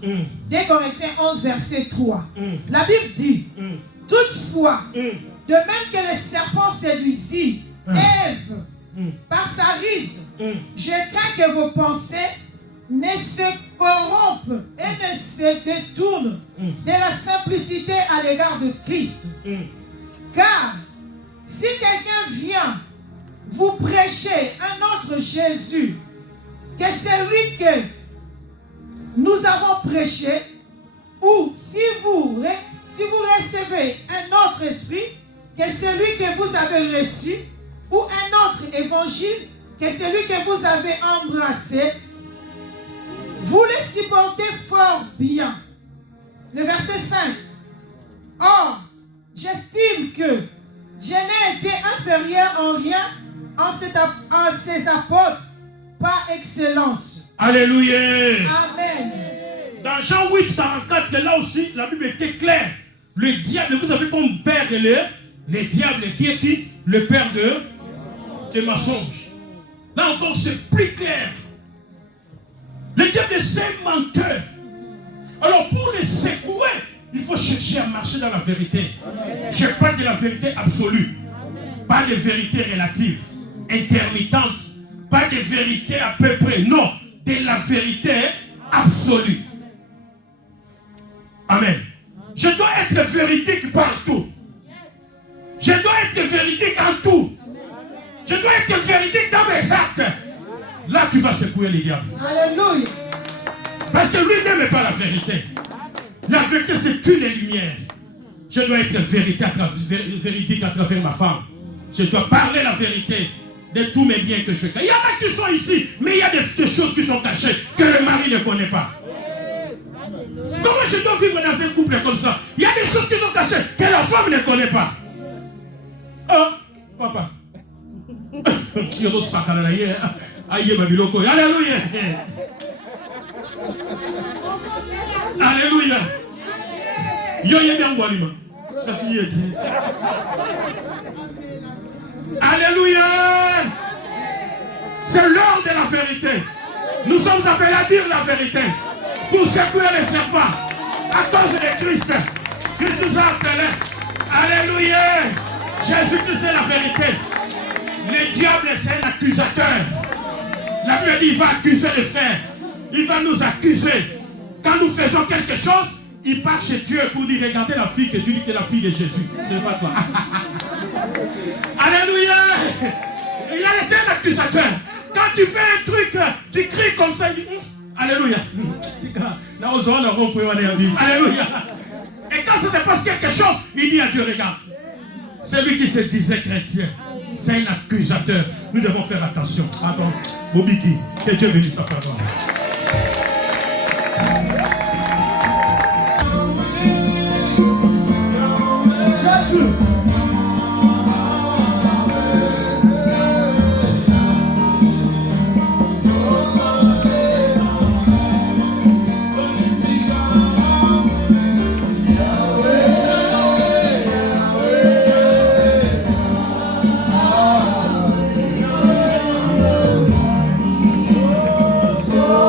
2 Corinthiens 11, verset 3. La Bible dit, toutefois, de même que le serpent séduisit Ève par sa ruse, je crains que vos pensées ne se corrompent et ne se détournent de la simplicité à l'égard de Christ. Car si quelqu'un vient vous prêcher un autre Jésus que celui que nous avons prêché, ou si vous recevez un autre esprit que celui que vous avez reçu, ou un autre évangile que celui que vous avez embrassé, vous le supportez fort bien. Le verset 5. Or, j'estime que je n'ai été inférieur en rien en ces apôtres par excellence. Alléluia. Amen. Dans Jean 8, 44, là aussi, la Bible était claire. Le diable, vous avez comme père le diable qui est qui? Le père de mensonges. Là encore, c'est plus clair. Le diable est un menteur. Alors, pour les secouer, il faut chercher à marcher dans la vérité. Je parle de la vérité absolue. Pas de vérité relative, intermittente. Pas de vérité à peu près. Non, de la vérité absolue. Amen. Je dois être véridique partout. Je dois être véridique en tout. Je dois être véridique dans mes actes. Là, tu vas secouer les diables. Alléluia. Parce que lui n'aime pas la vérité. La vérité, c'est tue les lumières. Je dois être véridique à travers ma femme. Je dois parler la vérité de tous mes biens que je gagne. Il y en a qui sont ici, mais il y a des choses qui sont cachées que le mari ne connaît pas. Comment je dois vivre dans un couple comme ça? Il y a des choses qui sont cachées que la femme ne connaît pas. Oh, papa. Alléluia. Alléluia. Alléluia. C'est l'heure de la vérité. Nous sommes appelés à dire la vérité pour secouer les serpents à cause de Christ. Christ nous a appelés. Alléluia. Jésus-Christ est la vérité. Le diable, c'est un accusateur. La Bible dit il va accuser les frères. Il va nous accuser. Quand nous faisons quelque chose, il part chez Dieu pour dire regardez la fille que tu dis que est la fille de Jésus. Ce n'est pas toi. Alléluia. Il a été un accusateur. Quand tu fais un truc, tu cries comme ça. Il dit, Alléluia. Alléluia. Et quand ça se passe quelque chose, il dit à Dieu, regarde. Celui qui se disait chrétien, c'est un accusateur. Nous devons faire attention. Attends, Bobiki, que Dieu bénisse sa parole. Jésus. Oh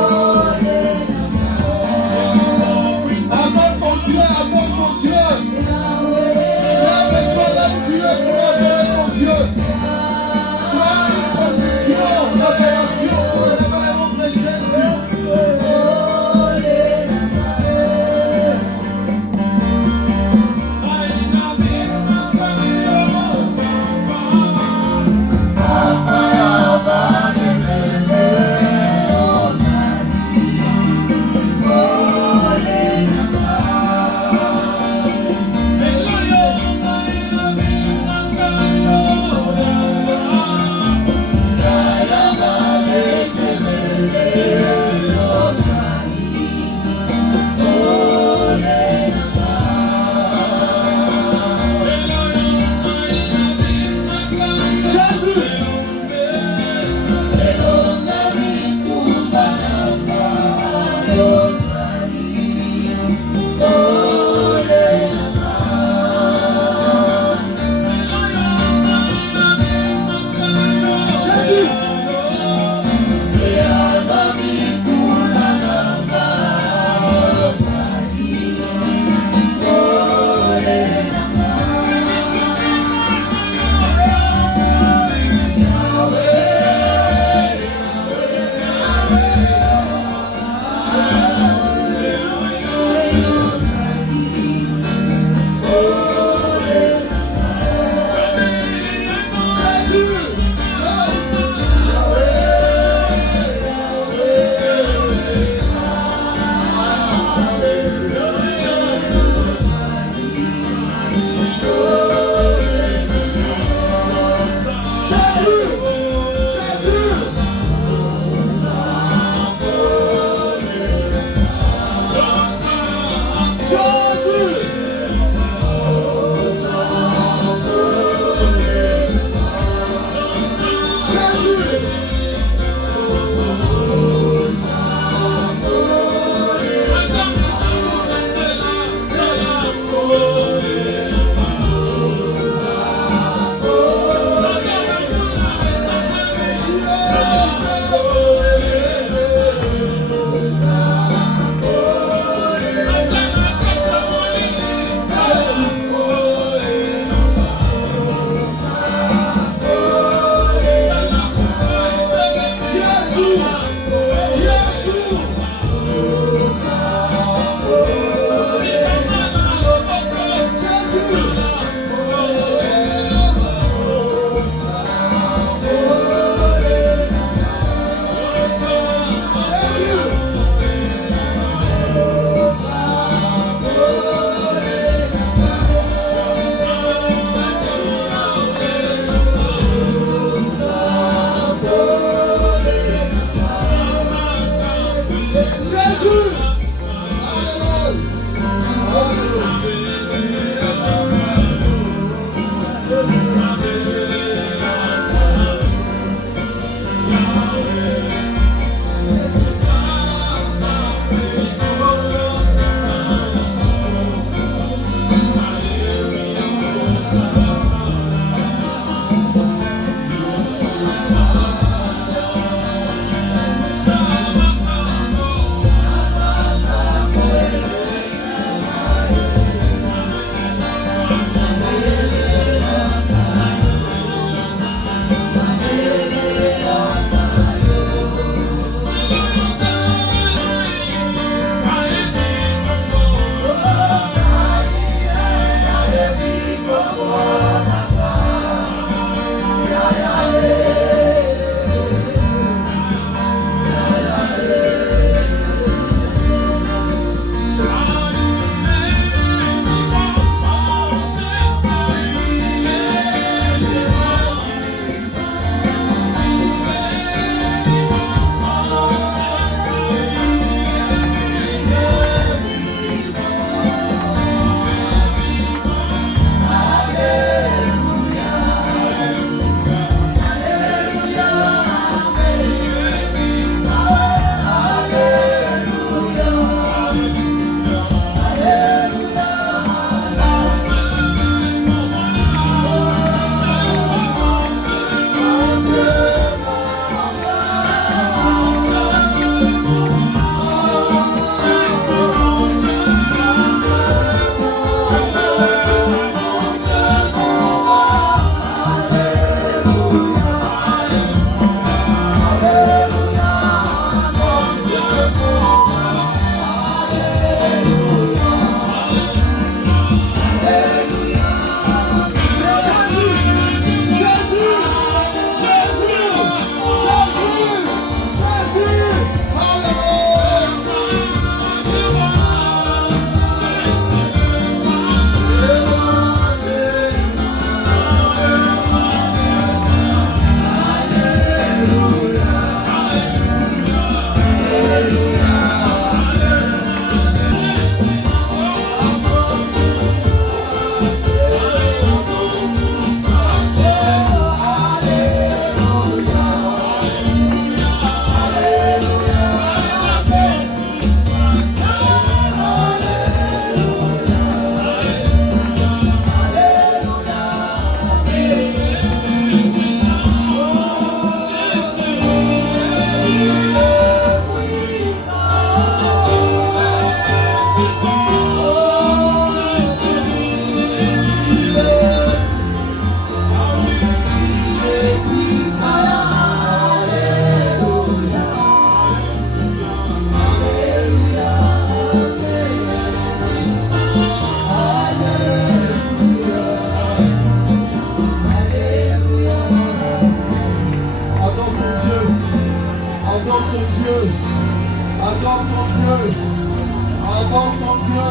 Adore ton Dieu.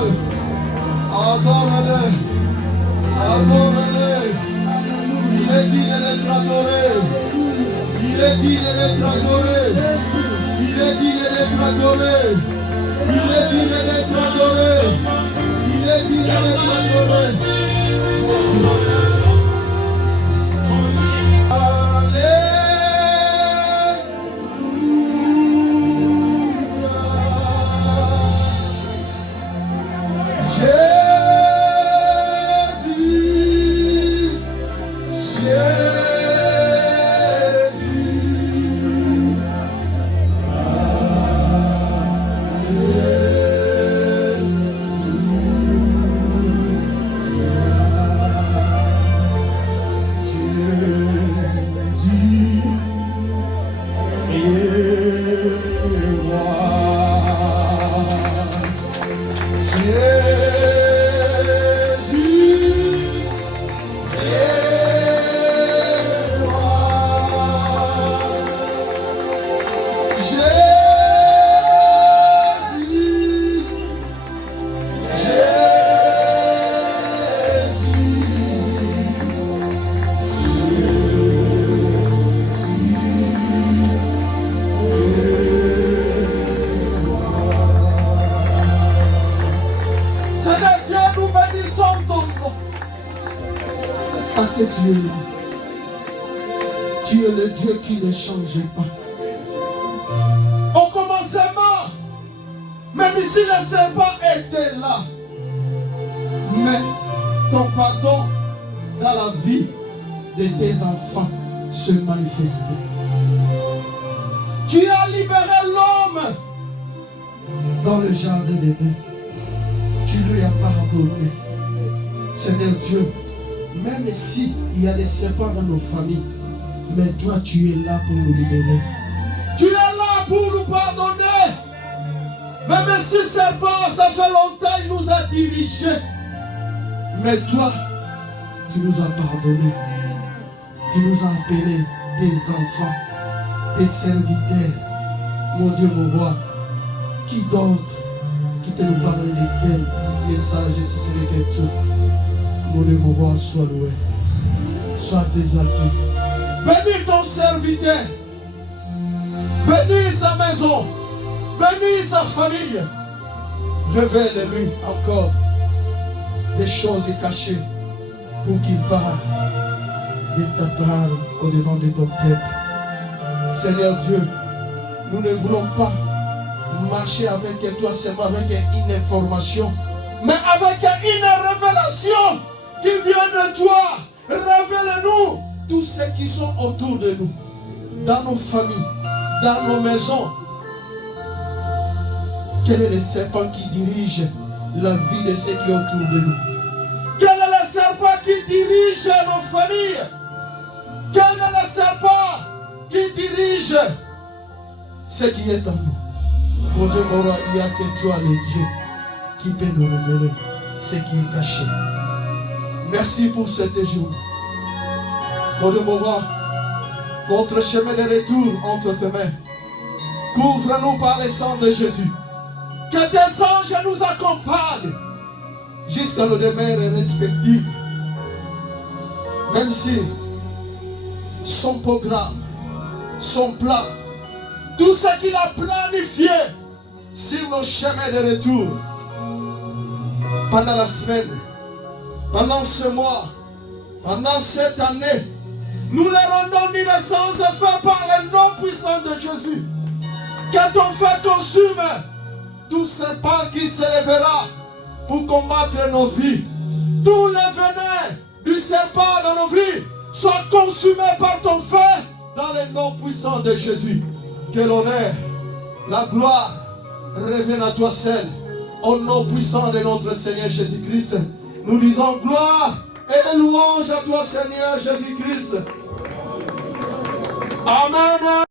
Adore-le. Adore-le. Il est digne d'être adoré. Il est digne d'être adoré. Il est digne d'être adoré. Il est digne d'être adoré. Il est digne d'être adoré. Parce que tu es là. Tu es le Dieu qui ne change pas. Au commencement, même si le serpent était là, mais ton pardon dans la vie de tes enfants se manifestait. Tu as libéré l'homme dans le jardin d'Éden. Tu lui as pardonné. Seigneur Dieu, même si il y a des serpents dans nos familles, mais toi tu es là pour nous libérer. Tu es là pour nous pardonner. Même si ce serpent, ça fait longtemps, il nous a dirigés. Mais toi, tu nous as pardonné. Tu nous as appelés tes enfants, tes serviteurs. Mon Dieu, mon roi, qui d'autre qui peut nous parler de tel message si ce n'est que toi? Mon Dieu, mon roi, sois loué. Sois exalté. Bénis ton serviteur. Bénis sa maison. Bénis sa famille. Révèle-lui encore des choses cachées pour qu'il parle de ta parole au devant de ton peuple. Seigneur Dieu, nous ne voulons pas marcher avec toi seulement avec une information, mais avec une révélation qui vient de toi. Révèle-nous tous ceux qui sont autour de nous, dans nos familles, dans nos maisons. Quel est le serpent qui dirige la vie de ceux qui sont autour de nous? Quel est le serpent qui dirige nos familles? Quel est le serpent qui dirige ce qui est en nous? Mon Dieu, mon roi, il n'y a que toi, le Dieu, qui peut nous révéler ce qui est caché. Merci pour cet jour. Mon Dieu, mon roi, notre chemin de retour entre tes mains. Couvre-nous par le sang de Jésus. Que tes anges nous accompagnent jusqu'à nos demeures respectives. Même si son programme, son plan, tout ce qu'il a planifié sur nos chemins de retour, pendant la semaine, pendant ce mois, pendant cette année, nous les rendons naissance faite par le nom puissant de Jésus. Que ton feu consume tout serpent qui se lèvera pour combattre nos vies. Tous les venins du serpent dans nos vies soient consumés par ton feu dans le nom puissant de Jésus. Que l'honneur, la gloire reviennent à toi seul. Au nom puissant de notre Seigneur Jésus-Christ, nous disons gloire et louange à toi Seigneur Jésus-Christ. Amen.